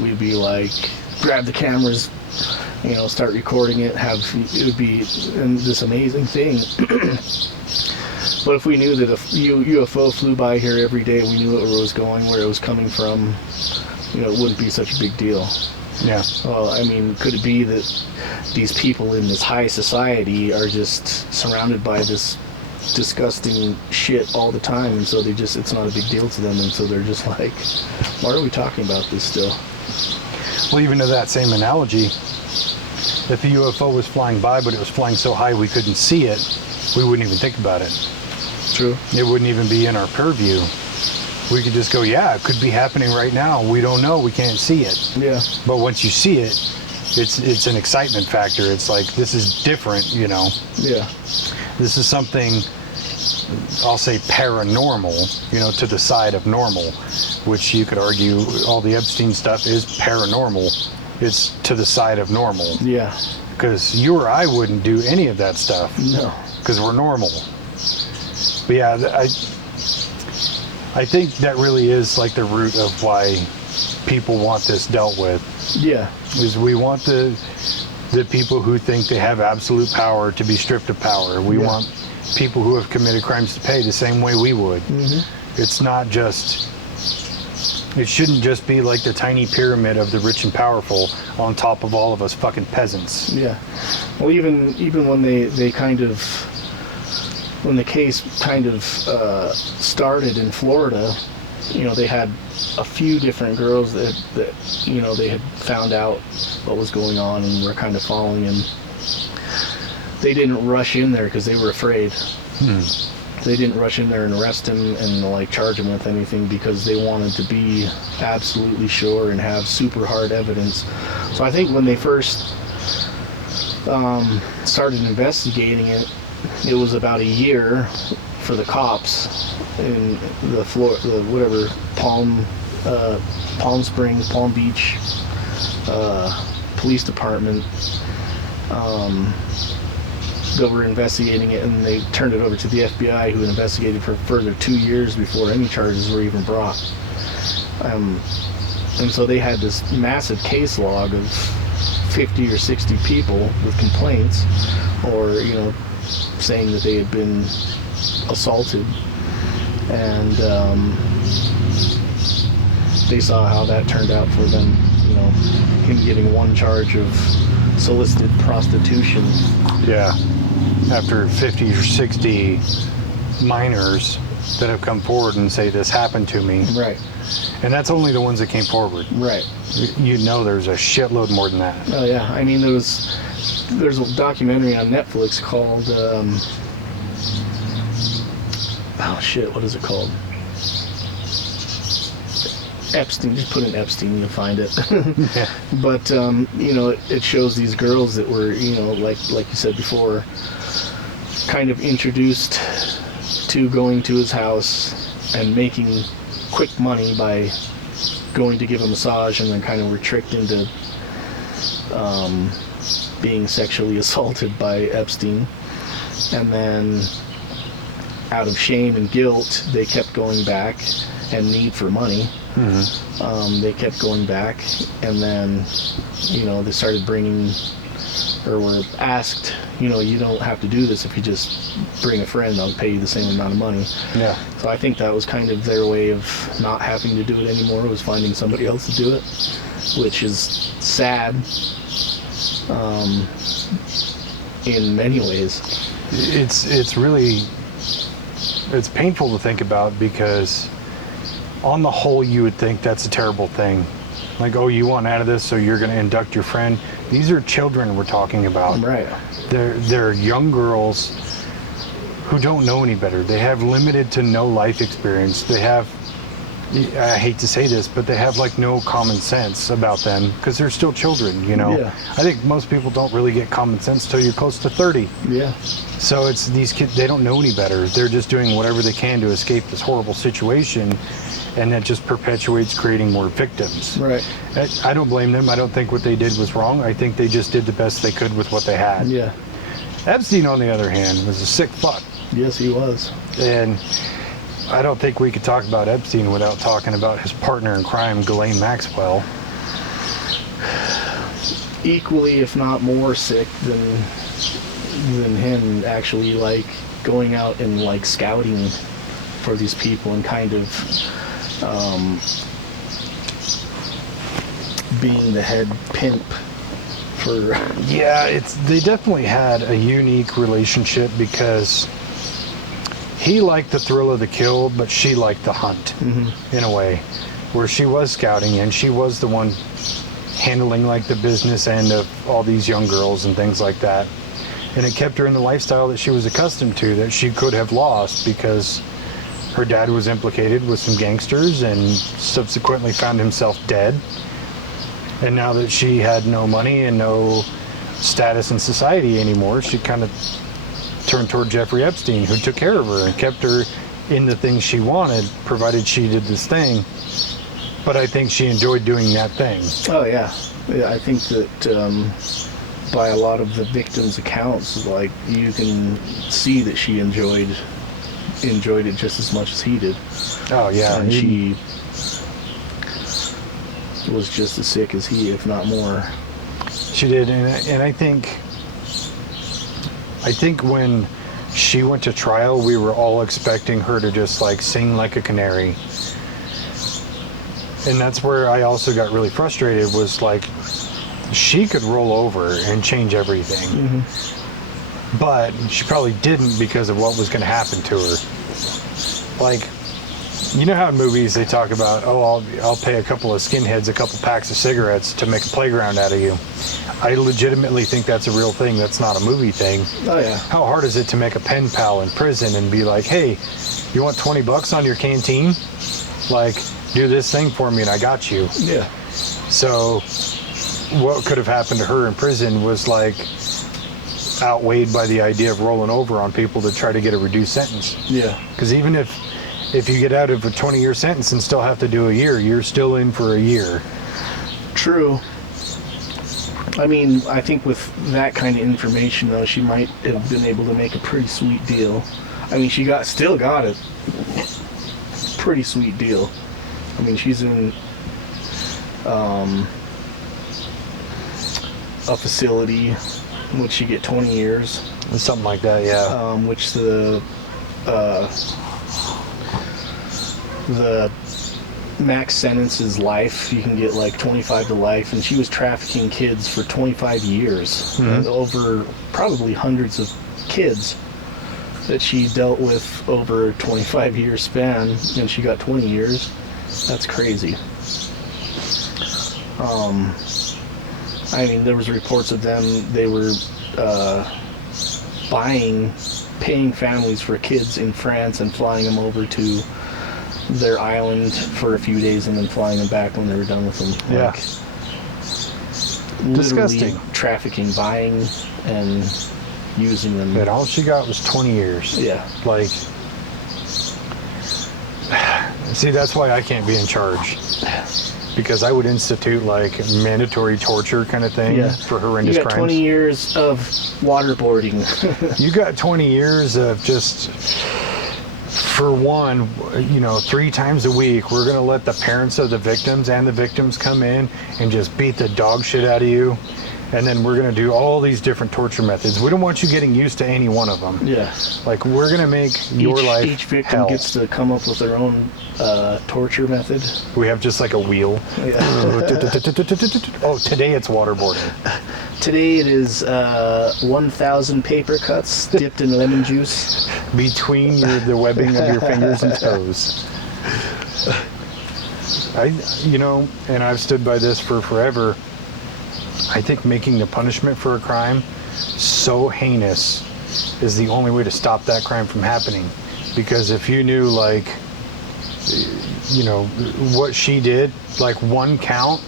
we'd be like, grab the cameras, start recording it, it would be this amazing thing. But if we knew that a UFO flew by here every day, we knew where it was going, where it was coming from, it wouldn't be such a big deal. Yeah. Well, I mean, could it be that these people in this high society are just surrounded by this disgusting shit all the time, and so it's not a big deal to them, and so they're just like, why are we talking about this still? Well, even to that same analogy, if the UFO was flying by, but it was flying so high we couldn't see it, we wouldn't even think about it. True. It wouldn't even be in our purview. We could just go, yeah, it could be happening right now. We don't know. We can't see it. Yeah. But once you see it, it's an excitement factor. It's like, this is different, Yeah. This is something I'll say paranormal, to the side of normal, which you could argue all the Epstein stuff is paranormal. It's to the side of normal. Yeah. Because you or I wouldn't do any of that stuff. No. Because we're normal. But yeah, I think that really is like the root of why people want this dealt with. Yeah. Is we want the people who think they have absolute power to be stripped of power. We want people who have committed crimes to pay the same way we would. It's not just, it shouldn't just be like the tiny pyramid of the rich and powerful on top of all of us fucking peasants. Yeah. Well, even when they kind of, when the case kind of started in Florida, they had a few different girls that they had found out what was going on and were kind of following him. They didn't rush in there because they were afraid. They didn't rush in there and arrest him and charge him with anything because they wanted to be absolutely sure and have super hard evidence. So I think when they first started investigating it, it was about a year for the cops in the Palm Springs, Palm Beach police department that were investigating it, and they turned it over to the FBI, who investigated for further 2 years before any charges were even brought. And so they had this massive case log of 50 or 60 people with complaints, or saying that they had been assaulted, and they saw how that turned out for them. Him getting one charge of solicited prostitution. Yeah. After 50 or 60 minors that have come forward and say this happened to me. Right. And that's only the ones that came forward. Right. There's a shitload more than that. Oh yeah. I mean, there's a documentary on Netflix called what is it called? Epstein. Just put in Epstein, you'll find it. Yeah. But it shows these girls that were, like you said before, kind of introduced to going to his house and making quick money by going to give a massage, and then kind of were tricked into being sexually assaulted by Epstein. And then out of shame and guilt, they kept going back, and need for money. They kept going back, and then they started bringing, or were asked, you don't have to do this if you just bring a friend, I'll pay you the same amount of money. Yeah. So I think that was kind of their way of not having to do it anymore, was finding somebody else to do it, which is sad in many ways. It's really, it's painful to think about, because on the whole, you would think that's a terrible thing. Like, oh, you want out of this, so you're going to induct your friend. These are children we're talking about. Right. They're young girls who don't know any better. They have limited to no life experience. They have, I hate to say this, but they have no common sense about them, because they're still children, Yeah. I think most people don't really get common sense till you're close to 30. Yeah. So it's these kids, they don't know any better. They're just doing whatever they can to escape this horrible situation, and that just perpetuates creating more victims. Right. I don't blame them. I don't think what they did was wrong. I think they just did the best they could with what they had. Yeah. Epstein, on the other hand, was a sick fuck. Yes, he was. And I don't think we could talk about Epstein without talking about his partner in crime, Ghislaine Maxwell. Equally, if not more sick than him, actually, going out and scouting for these people, and kind of being the head pimp for. Yeah, they definitely had a unique relationship, because he liked the thrill of the kill, but she liked the hunt. In a way, where she was scouting, and she was the one handling the business end of all these young girls and things like that. And it kept her in the lifestyle that she was accustomed to, that she could have lost, because her dad was implicated with some gangsters and subsequently found himself dead. And now that she had no money and no status in society anymore, she kind of turned toward Jeffrey Epstein, who took care of her and kept her in the things she wanted, provided she did this thing. But I think she enjoyed doing that thing. Oh yeah, I think that by a lot of the victims' accounts, like you can see that she enjoyed it just as much as he did. Oh yeah, and she was just as sick as he, if not more. She did, and I think when she went to trial, we were all expecting her to just like sing like a canary. And that's where I also got really frustrated, was like, she could roll over and change everything. Mm-hmm. But she probably didn't because of what was going to happen to her. Like, you know how in movies they talk about, oh, I'll pay a couple of skinheads a couple packs of cigarettes to make a playground out of you. I legitimately think that's a real thing. That's not a movie thing. Oh, yeah. How hard is it to make a pen pal in prison and be like, hey, you want $20 on your canteen? Like, do this thing for me and I got you. Yeah. So what could have happened to her in prison was like outweighed by the idea of rolling over on people to try to get a reduced sentence. Yeah. Because even if you get out of a 20-year sentence and still have to do a year, you're still in for a year. True. I mean, I think with that kind of information, though, she might have been able to make a pretty sweet deal. I mean, she still got a pretty sweet deal. I mean, she's in a facility in which she get 20 years. Something like that, yeah. Which the max sentence is life. You can get like 25 to life, and she was trafficking kids for 25 years. And over probably hundreds of kids that she dealt with over a 25-year span, and she got 20 years. That's crazy. I mean, there was reports of them, they were paying families for kids in France and flying them over to their island for a few days and then flying them back when they were done with them. Yeah. Like, literally disgusting. Trafficking, buying, and using them. And all she got was 20 years. Yeah. Like, see, that's why I can't be in charge. Because I would institute like mandatory torture kind of thing for horrendous crimes. You got 20 years of waterboarding. You got 20 years of just, for one, 3 times a week, we're going to let the parents of the victims and the victims come in and just beat the dog shit out of you. And then we're going to do all these different torture methods. We don't want you getting used to any one of them. Yeah. Like, we're going to make your life Each victim hell. gets to come up with their own torture method. We have just like a wheel. Yeah. Oh, today it's waterboarding. Today it is 1,000 paper cuts dipped in lemon juice. Between the webbing of your fingers and toes. And I've stood by this for forever. I think making the punishment for a crime so heinous is the only way to stop that crime from happening. Because if you knew, like, what she did, like one count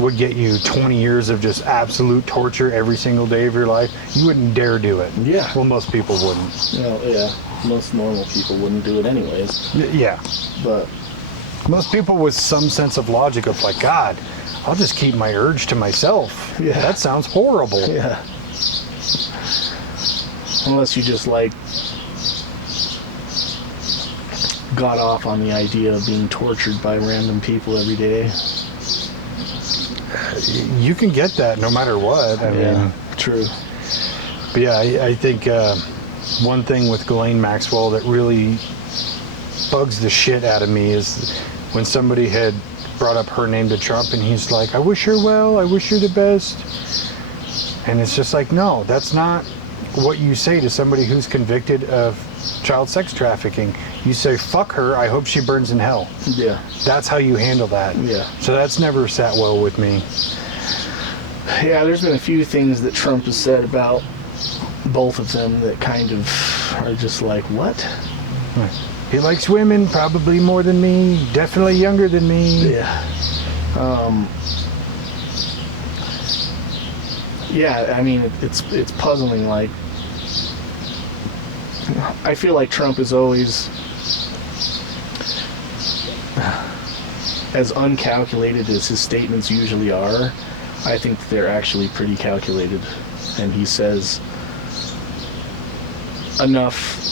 would get you 20 years of just absolute torture every single day of your life, you wouldn't dare do it. Yeah. Well, most people wouldn't. Yeah. Most normal people wouldn't do it anyways. Yeah. But most people with some sense of logic of like, God, I'll just keep my urge to myself. Yeah. That sounds horrible. Yeah. Unless you just like got off on the idea of being tortured by random people every day. You can get that no matter what. I mean, true. But yeah, I think one thing with Ghislaine Maxwell that really bugs the shit out of me is when somebody had brought up her name to Trump and he's like, I wish her well, I wish her the best. And it's just like, no, that's not what you say to somebody who's convicted of child sex trafficking. You say, fuck her, I hope she burns in hell. Yeah. That's how you handle that. Yeah. So that's never sat well with me. Yeah, there's been a few things that Trump has said about both of them that kind of are just like, what? He likes women probably more than me, definitely younger than me. Yeah. Yeah, I mean, it's puzzling, like, I feel like Trump is always as uncalculated as his statements usually are. I think they're actually pretty calculated, and he says enough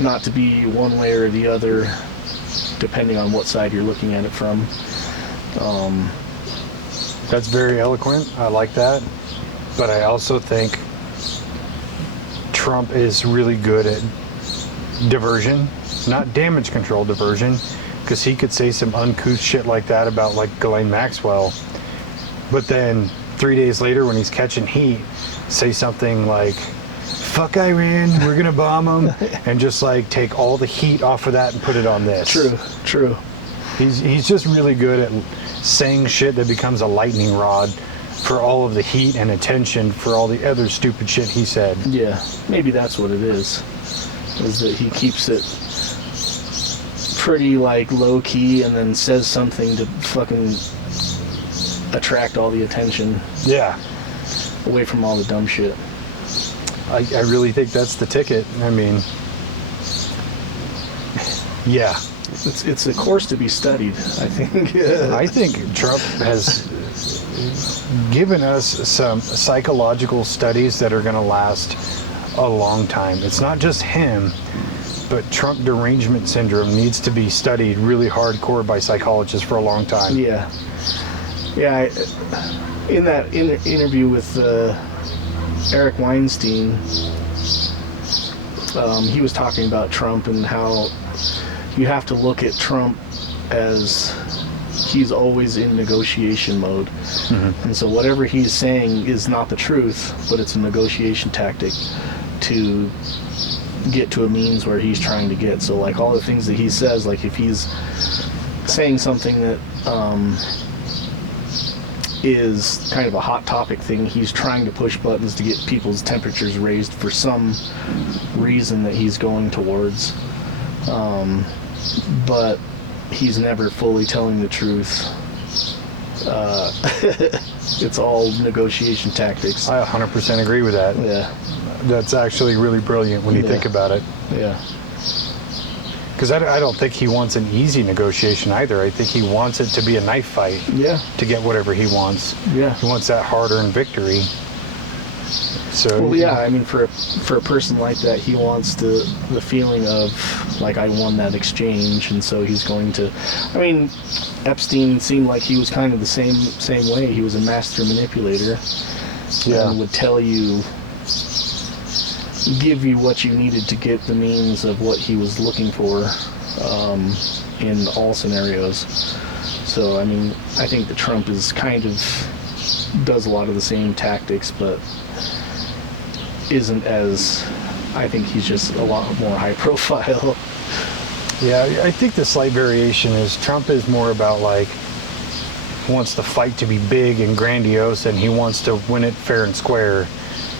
not to be one way or the other, depending on what side you're looking at it from. That's very eloquent. I like that. But I also think Trump is really good at diversion, not damage control, diversion, because he could say some uncouth shit like that about like Ghislaine Maxwell, but then 3 days later when he's catching heat, say something like, fuck Iran, we're gonna bomb them, and just like take all the heat off of that and put it on this. True. He's just really good at saying shit that becomes a lightning rod for all of the heat and attention for all the other stupid shit he said. Yeah, maybe that's what it is that he keeps it pretty like low key and then says something to fucking attract all the attention. Yeah. Away from all the dumb shit. I really think that's the ticket. I mean, yeah. It's a course to be studied, I think. I think Trump has given us some psychological studies that are going to last a long time. It's not just him, but Trump derangement syndrome needs to be studied really hardcore by psychologists for a long time. Yeah. In that interview with Eric Weinstein, he was talking about Trump and how you have to look at Trump as he's always in negotiation mode. Mm-hmm. And so whatever he's saying is not the truth, but it's a negotiation tactic to get to a means where he's trying to get. So like all the things that he says, like if he's saying something that is kind of a hot topic thing, he's trying to push buttons to get people's temperatures raised for some reason that he's going towards. But he's never fully telling the truth. It's all negotiation tactics. I 100% agree with that. Yeah. That's actually really brilliant when you think about it. Yeah. Because I don't think he wants an easy negotiation either. I think he wants it to be a knife fight. Yeah. To get whatever he wants. Yeah. He wants that hard-earned victory. So. Well, yeah. I mean, for a person like that, he wants the feeling of like I won that exchange, and so he's going to. I mean, Epstein seemed like he was kind of the same way. He was a master manipulator. Yeah. And would tell you. Give you what you needed to get the means of what he was looking for in all scenarios. So, I mean, I think that Trump is kind of does a lot of the same tactics, but isn't as, I think he's just a lot more high profile. Yeah, I think the slight variation is Trump is more about like wants the fight to be big and grandiose and he wants to win it fair and square.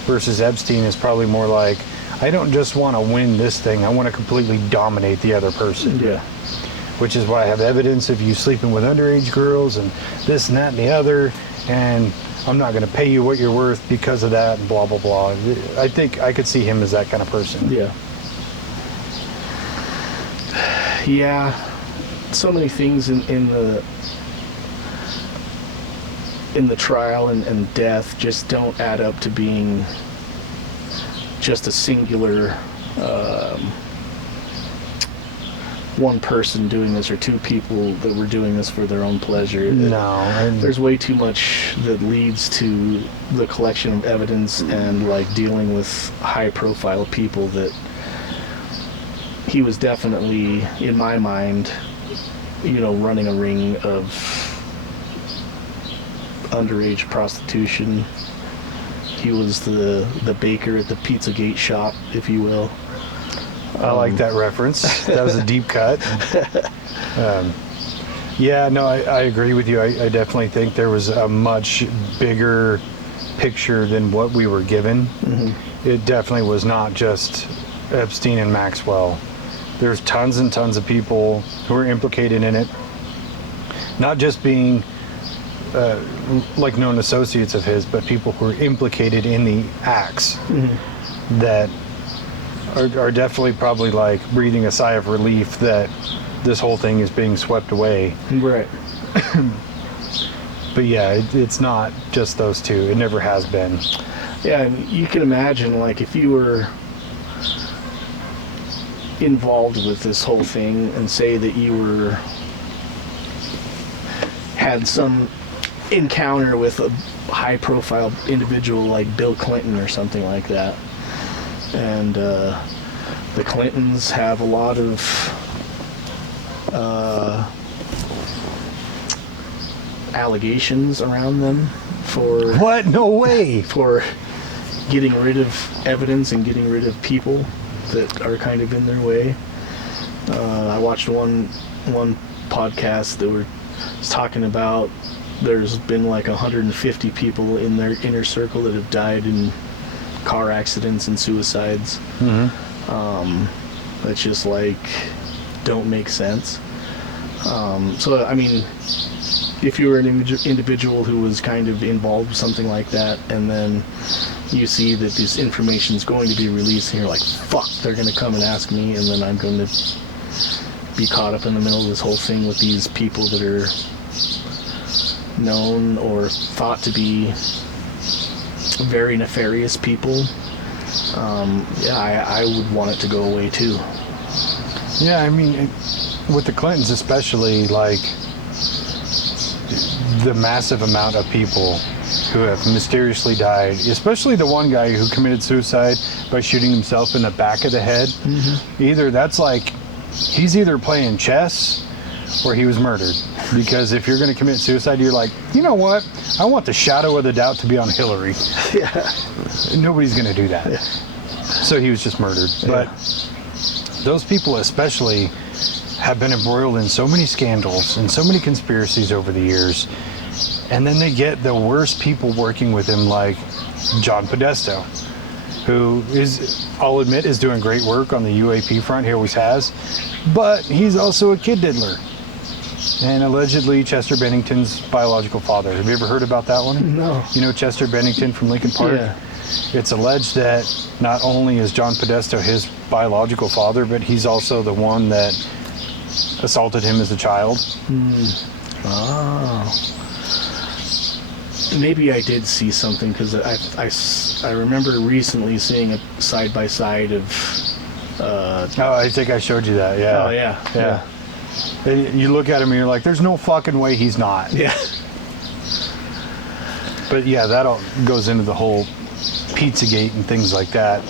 Versus Epstein is probably more like, I don't just want to win this thing, I want to completely dominate the other person. Yeah. Which is why I have evidence of you sleeping with underage girls and this and that and the other, and I'm not going to pay you what you're worth because of that and blah, blah, blah. I think I could see him as that kind of person. Yeah. Yeah. So many things in the trial and death just don't add up to being just a singular one person doing this or two people that were doing this for their own pleasure. No. There's way too much that leads to the collection of evidence and like dealing with high profile people that he was definitely, in my mind, running a ring of underage prostitution. He was the baker at the Pizzagate shop, if you will. I like that reference. That was a deep cut. Yeah, no, I agree with you. I definitely think there was a much bigger picture than what we were given. Mm-hmm. It definitely was not just Epstein and Maxwell. There's tons and tons of people who are implicated in it. Not just being like known associates of his, but people who are implicated in the acts that are definitely probably like breathing a sigh of relief that this whole thing is being swept away. Right. But yeah, it's not just those two. It never has been. Yeah, and you can imagine, like, if you were involved with this whole thing and say that you had some encounter with a high-profile individual like Bill Clinton or something like that, and the Clintons have a lot of allegations around them for What? No way. for getting rid of evidence and getting rid of people that are kind of in their way. I watched one podcast that was talking about there's been like 150 people in their inner circle that have died in car accidents and suicides. That's just like don't make sense. So I mean, if you were an individual who was kind of involved with something like that, and then you see that this information is going to be released, and you're like, fuck, they're going to come and ask me, and then I'm going to be caught up in the middle of this whole thing with these people that are known or thought to be very nefarious people. I would want it to go away too. Yeah, I mean, with the Clintons especially, like, the massive amount of people who have mysteriously died, especially the one guy who committed suicide by shooting himself in the back of the head. Either that's like, he's either playing chess or he was murdered. Because if you're going to commit suicide, you're like, you know what? I want the shadow of the doubt to be on Hillary. Yeah. Nobody's going to do that. Yeah. So he was just murdered. But those people especially have been embroiled in so many scandals and so many conspiracies over the years. And then they get the worst people working with him, like John Podesta, who is, I'll admit, is doing great work on the UAP front. He always has. But he's also a kid diddler. And allegedly Chester Bennington's biological father. Have you ever heard about that one? No. You know Chester Bennington from Lincoln Park? Yeah. It's alleged that not only is John Podesta his biological father, but he's also the one that assaulted him as a child. Oh. Maybe I did see something, because I remember recently seeing a side-by-side of... Oh, I think I showed you that, yeah. Oh, yeah. Yeah. And you look at him and you're like, there's no fucking way he's not. Yeah. But yeah, that all goes into the whole Pizzagate and things like that,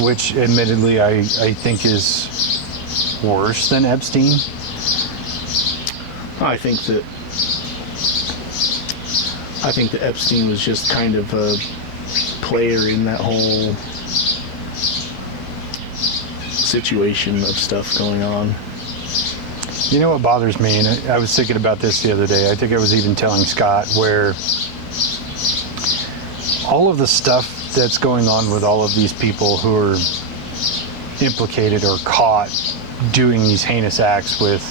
which admittedly I think is worse than Epstein. I think that Epstein was just kind of a player in that whole situation of stuff going on. You know what bothers me, and I was thinking about this the other day, I think I was even telling Scott, where all of the stuff that's going on with all of these people who are implicated or caught doing these heinous acts with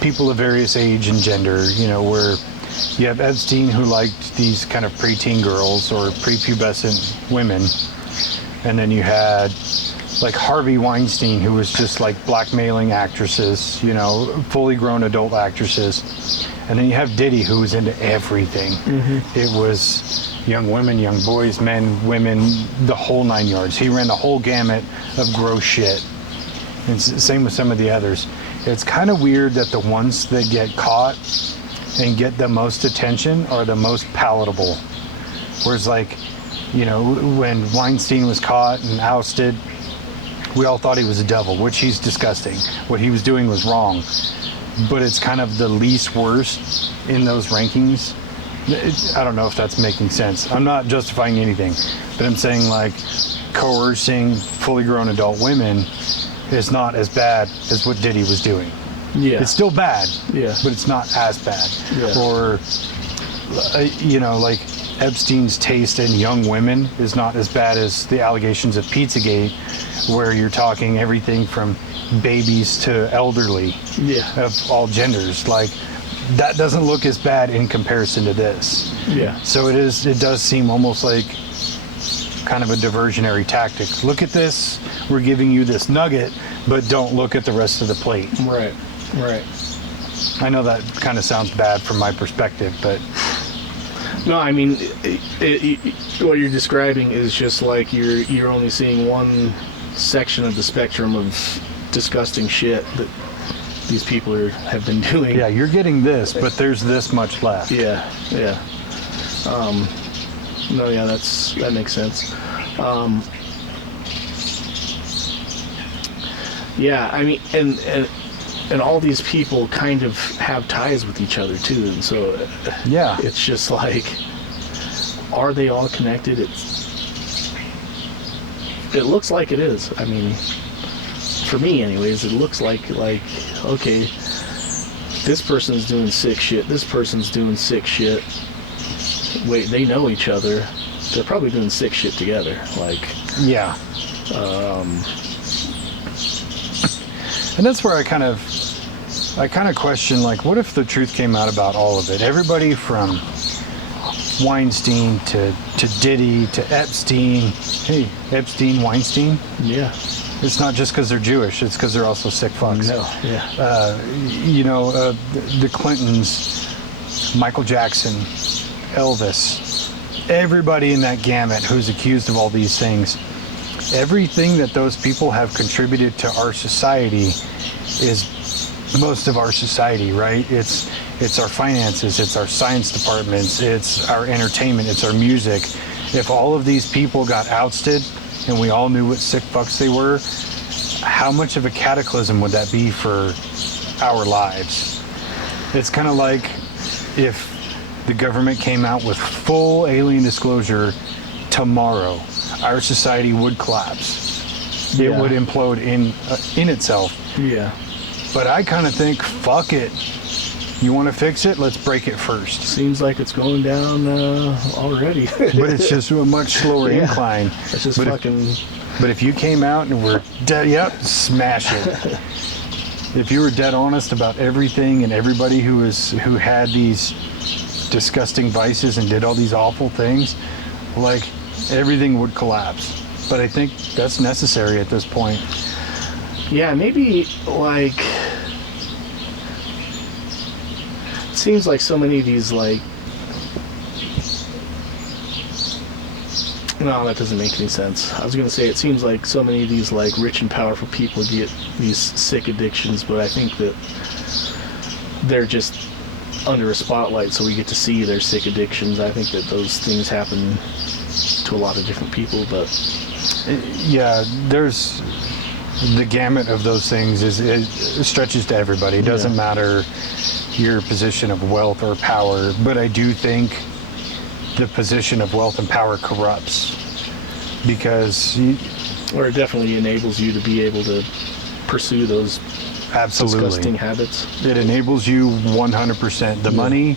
people of various age and gender, you know, where you have Epstein, who liked these kind of preteen girls or prepubescent women, and then you had like Harvey Weinstein, who was just like blackmailing actresses, you know, fully grown adult actresses. And then you have Diddy, who was into everything. It was young women, young boys, men, women, the whole 9 yards. He ran the whole gamut of gross shit. And same with some of the others. It's kind of weird that the ones that get caught and get the most attention are the most palatable. Whereas, like, you know, when Weinstein was caught and ousted, we all thought he was a devil, which he's disgusting. What he was doing was wrong. But it's kind of the least worst in those rankings. I don't know if that's making sense. I'm not justifying anything, but I'm saying, like, coercing fully grown adult women is not as bad as what Diddy was doing. Yeah. It's still bad, Yeah. but it's not as bad. Yeah. Or, you know, like, Epstein's taste in young women is not as bad as the allegations of Pizzagate, where you're talking everything from babies to elderly, of all genders. Like, that doesn't look as bad in comparison to this. Yeah. So it does seem almost like kind of a diversionary tactic. Look at this, we're giving you this nugget, but don't look at the rest of the plate. Right. I know that kind of sounds bad from my perspective, but No, I mean, what you're describing is just like you're only seeing one section of the spectrum of disgusting shit that these people have been doing. yeah, you're getting this, but there's this much left. Yeah. No, yeah, that makes sense. Yeah, I mean, and all these people kind of have ties with each other too, and so Yeah. it's just like, are they all connected? It looks like it is. I mean, for me anyways, it looks like okay, this person's doing sick shit, this person's doing sick shit. Wait, they know each other. They're probably doing sick shit together. Like, Yeah. And that's where I kind of question, like, what if the truth came out about all of it? Everybody from Weinstein to Diddy to Epstein. Hey, Epstein, Weinstein. yeah, It's not just because they're Jewish. It's because they're also sick fucks. no, yeah, The Clintons, Michael Jackson, Elvis, everybody in that gamut who's accused of all these things. Everything that those people have contributed to our society is most of our society, right? It's our finances, it's our science departments, it's our entertainment, it's our music. If all of these people got ousted and we all knew what sick fucks they were, how much of a cataclysm would that be for our lives? It's kind of like if the government came out with full alien disclosure tomorrow, our society would collapse. It Yeah. would implode in itself. yeah. But I kind of think, fuck it. You want to fix it? Let's break it first. Seems like it's going down already. But it's just a much slower Yeah. incline. It's just but fucking. But if you came out and were dead, yep, smash it. If you were dead honest about everything and everybody who had these disgusting vices and did all these awful things, like, everything would collapse. But I think that's necessary at this point. Yeah, maybe like. It seems like so many of these like. No, that doesn't make any sense. I was gonna say it seems like so many of these like rich and powerful people get these sick addictions, but I think that they're just under a spotlight, so we get to see their sick addictions. I think that those things happen to a lot of different people, but Yeah, there's the gamut of those things it stretches to everybody. It doesn't matter your position of wealth or power, but I do think the position of wealth and power corrupts because or it definitely enables you to be able to pursue those absolutely disgusting habits. it enables you 100%. The money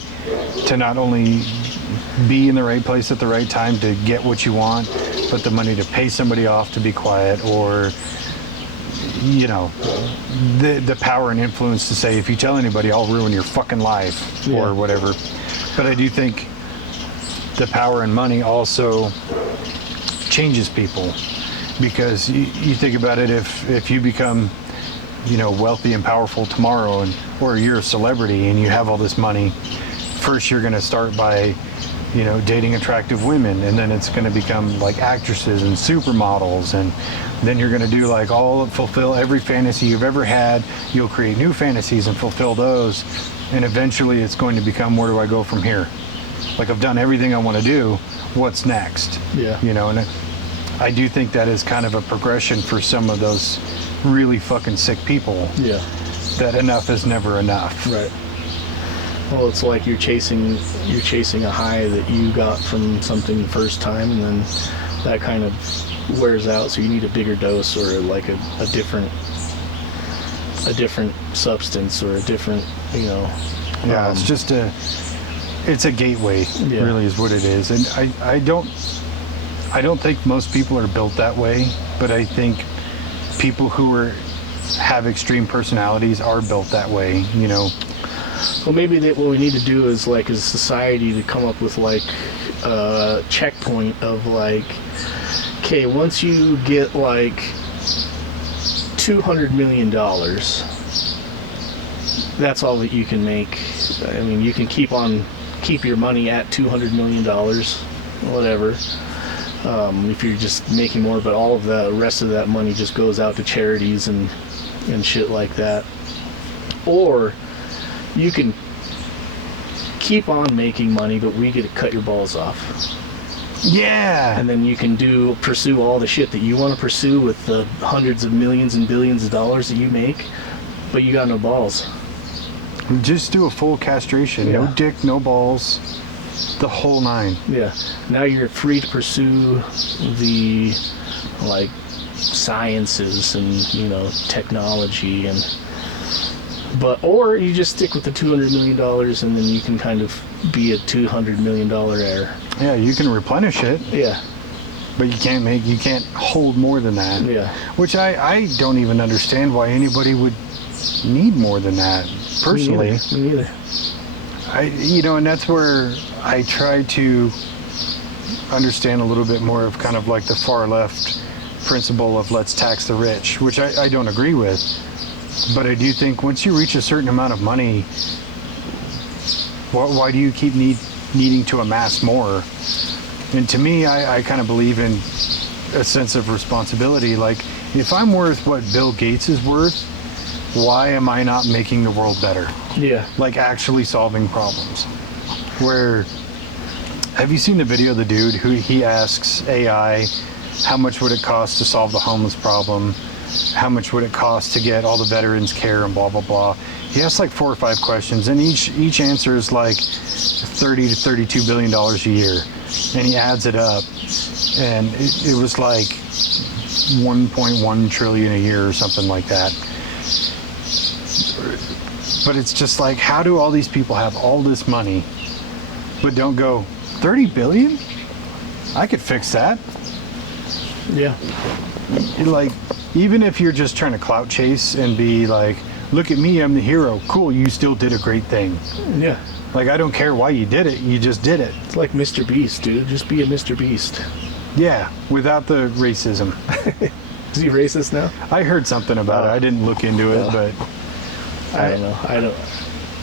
to not only be in the right place at the right time to get what you want, but the money to pay somebody off to be quiet, or the power and influence to say, if you tell anybody, I'll ruin your fucking life, or whatever. But I do think the power and money also changes people, because you think about it, if you become wealthy and powerful tomorrow, or you're a celebrity and you have all this money, first you're going to start by dating attractive women, and then it's going to become like actresses and supermodels, and then you're going to do like fulfill every fantasy you've ever had. You'll create new fantasies and fulfill those, and eventually it's going to become, where do I go from here? Like, I've done everything I want to do, what's next? Yeah. And I do think that is kind of a progression for some of those really fucking sick people. Yeah. That enough is never enough. Right. Well, it's like you're chasing a high that you got from something the first time, and then that kind of wears out, so you need a bigger dose, or like a different substance, or a different Yeah, it's just it's a gateway, really, is what it is. And I don't think most people are built that way, but I think people who have extreme personalities are built that way. Well, maybe what we need to do is, like, as a society, to come up with, like, a checkpoint of, like, okay, once you get, like, $200 million, that's all that you can make. I mean, you can keep your money at $200 million, whatever. If you're just making more, but all of the rest of that money just goes out to charities and shit like that. Or you can keep on making money, but we get to cut your balls off. Yeah. And then you can pursue all the shit that you want to pursue with the hundreds of millions and billions of dollars that you make, but you got no balls. Just do a full castration. Yeah. No dick, no balls. The whole nine. Yeah. Now you're free to pursue the, like, sciences and, you know, technology or you just stick with the $200 million and then you can kind of be a $200 million heir. Yeah, you can replenish it. Yeah. But you can't hold more than that. Yeah. Which I don't even understand why anybody would need more than that, personally. Me neither. And that's where I try to understand a little bit more of kind of like the far left principle of let's tax the rich, which I don't agree with. But I do think once you reach a certain amount of money, why do you keep needing to amass more? And to me, I kind of believe in a sense of responsibility. Like, if I'm worth what Bill Gates is worth, why am I not making the world better? Yeah. Like, actually solving problems. Have you seen the video of the dude who he asks AI, how much would it cost to solve the homeless problem? How much would it cost to get all the veterans care and blah, blah, blah. He asks like 4 or 5 questions, and each answer is like $30 to $32 billion a year. And he adds it up, and it was like 1.1 trillion a year or something like that. But it's just like, how do all these people have all this money, but don't go, 30 billion? I could fix that. Yeah. Like, even if you're just trying to clout chase and be like, look at me, I'm the hero. Cool, you still did a great thing. Yeah. Like, I don't care why you did it, you just did it. It's like Mr. Beast, dude. Just be a Mr. Beast. Yeah, without the racism. Is he racist now? I heard something about it. I didn't look into it, but I don't know.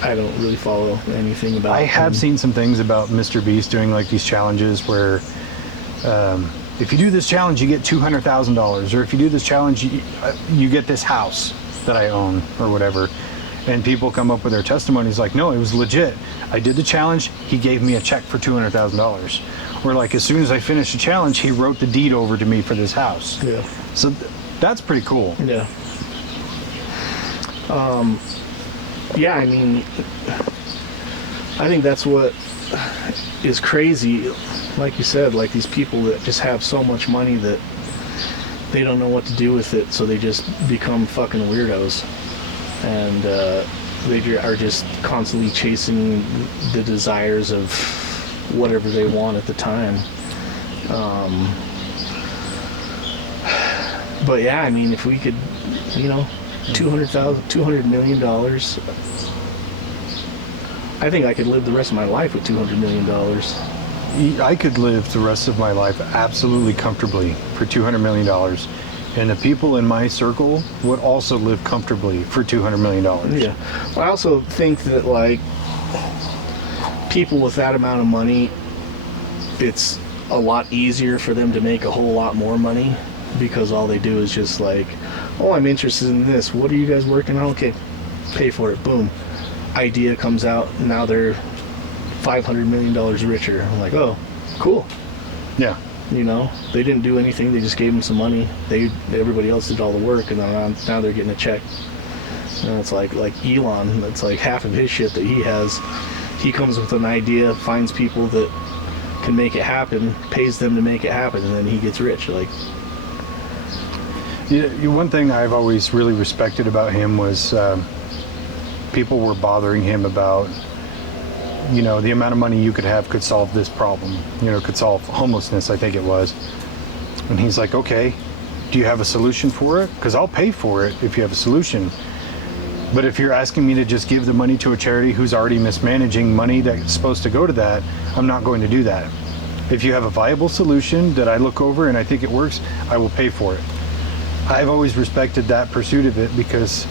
I don't really follow anything about I have him. seen some things about Mr. Beast doing like these challenges where if you do this challenge, you get $200,000, or if you do this challenge, you get this house that I own, or whatever. And people come up with their testimonies like, no, it was legit. I did the challenge. He gave me a check for $200,000. Or like, as soon as I finished the challenge, he wrote the deed over to me for this house. Yeah. So that's pretty cool. Yeah. Yeah, I mean, I think that's what is crazy. Like you said, like these people that just have so much money that they don't know what to do with it, so they just become fucking weirdos. And they are just constantly chasing the desires of whatever they want at the time. But yeah, I mean, if we could, $200 million, I think I could live the rest of my life with $200 million. I could live the rest of my life absolutely comfortably for $200 million. And the people in my circle would also live comfortably for $200 million. Yeah. Well, I also think that, like, people with that amount of money, it's a lot easier for them to make a whole lot more money, because all they do is just like, oh, I'm interested in this. What are you guys working on? Okay, pay for it. Boom. Idea comes out. Now they're $500 million richer. I'm like, oh, cool. Yeah. They didn't do anything. They just gave them some money. Everybody else did all the work, and now they're getting a check. And it's like Elon. That's like half of his shit that he has. He comes with an idea, finds people that can make it happen, pays them to make it happen, and then he gets rich. Like, yeah, one thing I've always really respected about him was people were bothering him about, the amount of money you could have could solve this problem. Could solve homelessness, I think it was. And he's like, okay, do you have a solution for it? Because I'll pay for it if you have a solution. But if you're asking me to just give the money to a charity who's already mismanaging money that's supposed to go to that, I'm not going to do that. If you have a viable solution that I look over and I think it works, I will pay for it. I've always respected that pursuit of it because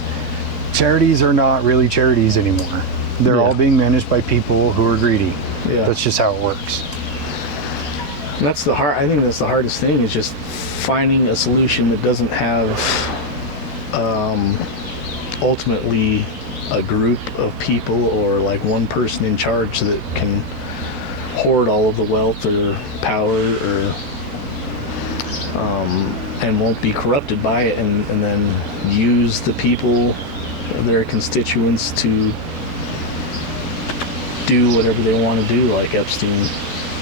charities are not really charities anymore. They're all being managed by people who are greedy. Yeah. That's just how it works. And I think that's the hardest thing, is just finding a solution that doesn't have ultimately a group of people or like one person in charge that can hoard all of the wealth or power or and won't be corrupted by it, and then use the people, their constituents, to do whatever they want to do, like Epstein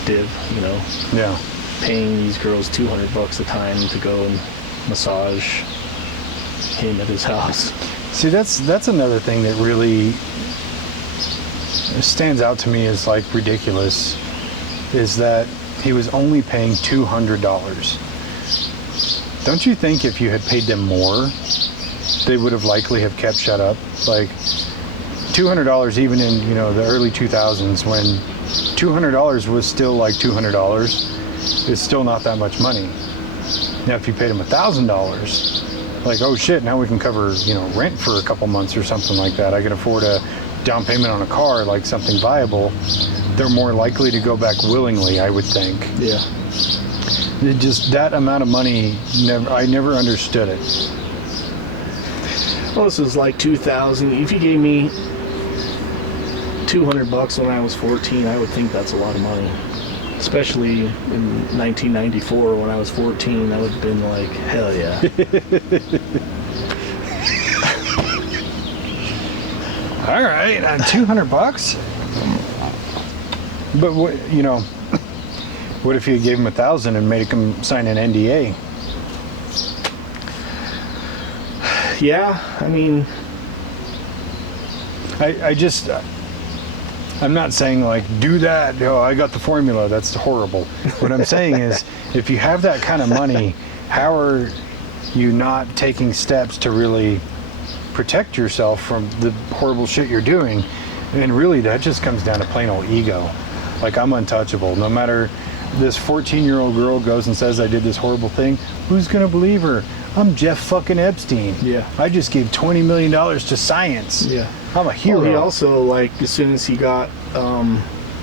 did, you know. Yeah. Paying these girls $200 a time to go and massage him at his house. See, that's another thing that really stands out to me as like ridiculous, is that he was only paying $200. Don't you think if you had paid them more, they would have likely have kept shut up? Like $200, even in, you know, the early 2000s, when $200 was still like $200, it's still not that much money. Now, if you paid them $1,000, like, oh shit, now we can cover, you know, rent for a couple months or something like that. I can afford a down payment on a car, like something viable. They're more likely to go back willingly, I would think. Yeah. It just, that amount of money, I never understood it. Well, this is like 2000. If you gave me $200 when I was 14, I would think that's a lot of money. Especially in 1994 when I was 14, that would have been like, hell yeah. All right, $200. But what, you know, what if you gave him $1,000 and made him sign an NDA? Yeah, I mean, I'm not saying like do that. Oh, I got the formula. That's horrible. What I'm saying is, if you have that kind of money, how are you not taking steps to really protect yourself from the horrible shit you're doing? And really, that just comes down to plain old ego. Like, I'm untouchable. No matter this 14-year-old girl goes and says I did this horrible thing, who's gonna believe her? I'm Jeff fucking Epstein. Yeah. I just gave $20 million to science. yeah. I'm a hero. Well, he also, like, as soon as he got,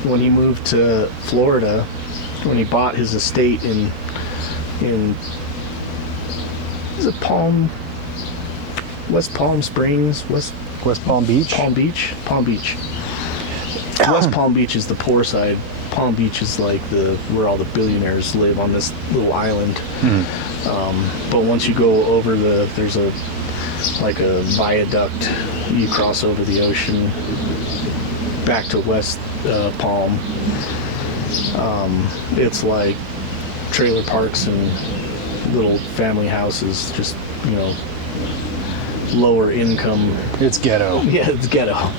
when he moved to Florida, when he bought his estate in is it West Palm Springs, West Palm Beach? Palm Beach? Palm Beach. West Palm Beach is the poor side. Palm Beach is like where all the billionaires live, on this little island. But once you go over there's a viaduct, you cross over the ocean back to West Palm. It's like trailer parks and little family houses, just, you know, lower income. It's ghetto. Yeah, it's ghetto.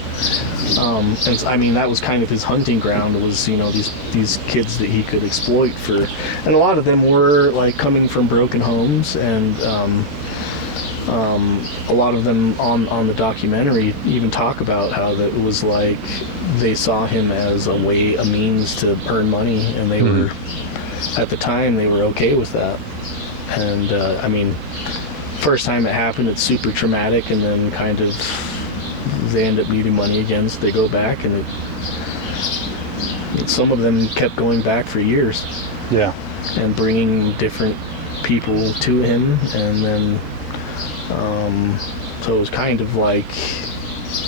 And I mean, that was kind of his hunting ground, was, you know, these kids that he could exploit for, and a lot of them were like coming from broken homes, and a lot of them on the documentary even talk about how that it was like they saw him as a means to earn money, and they were, at the time, they were okay with that. And I mean, first time it happened, it's super traumatic, and then kind of they end up needing money again, so they go back, and some of them kept going back for years. Yeah. And bringing different people to him, and then so it was kind of like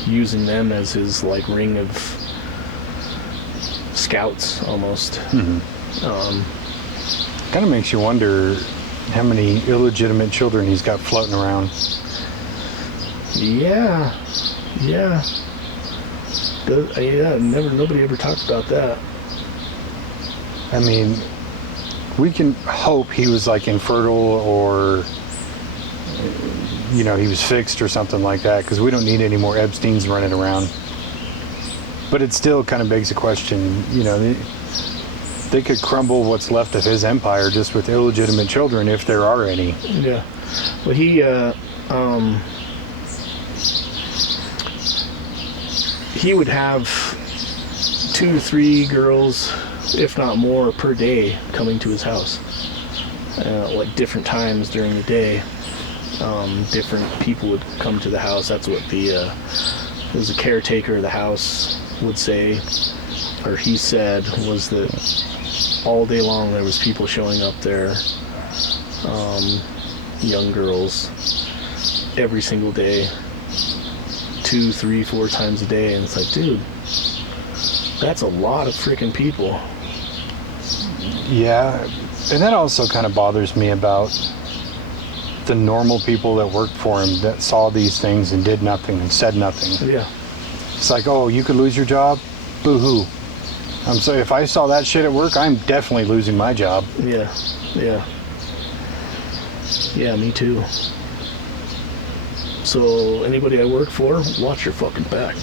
using them as his like ring of scouts almost. Kind of makes you wonder how many illegitimate children he's got floating around. Yeah. Nobody ever talked about that. I mean, we can hope he was like infertile, or, you know, he was fixed or something like that, because we don't need any more Epsteins running around. But it still kind of begs the question, you know, they could crumble what's left of his empire just with illegitimate children, if there are any. Yeah. Well, he he would have 2 to 3 girls, if not more, per day coming to his house. Like different times during the day. Different people would come to the house. That's what it was the caretaker of the house would say, or he said, was that all day long there was people showing up there, young girls, every single day, 2, 3, 4 times a day. And it's like, dude, that's a lot of freaking people. Yeah, and that also kind of bothers me about the normal people that worked for him that saw these things and did nothing and said nothing. Yeah. It's like, oh, you could lose your job? Boo-hoo. I'm sorry, if I saw that shit at work, I'm definitely losing my job. Yeah. Yeah. Yeah, me too. So, anybody I work for, watch your fucking back.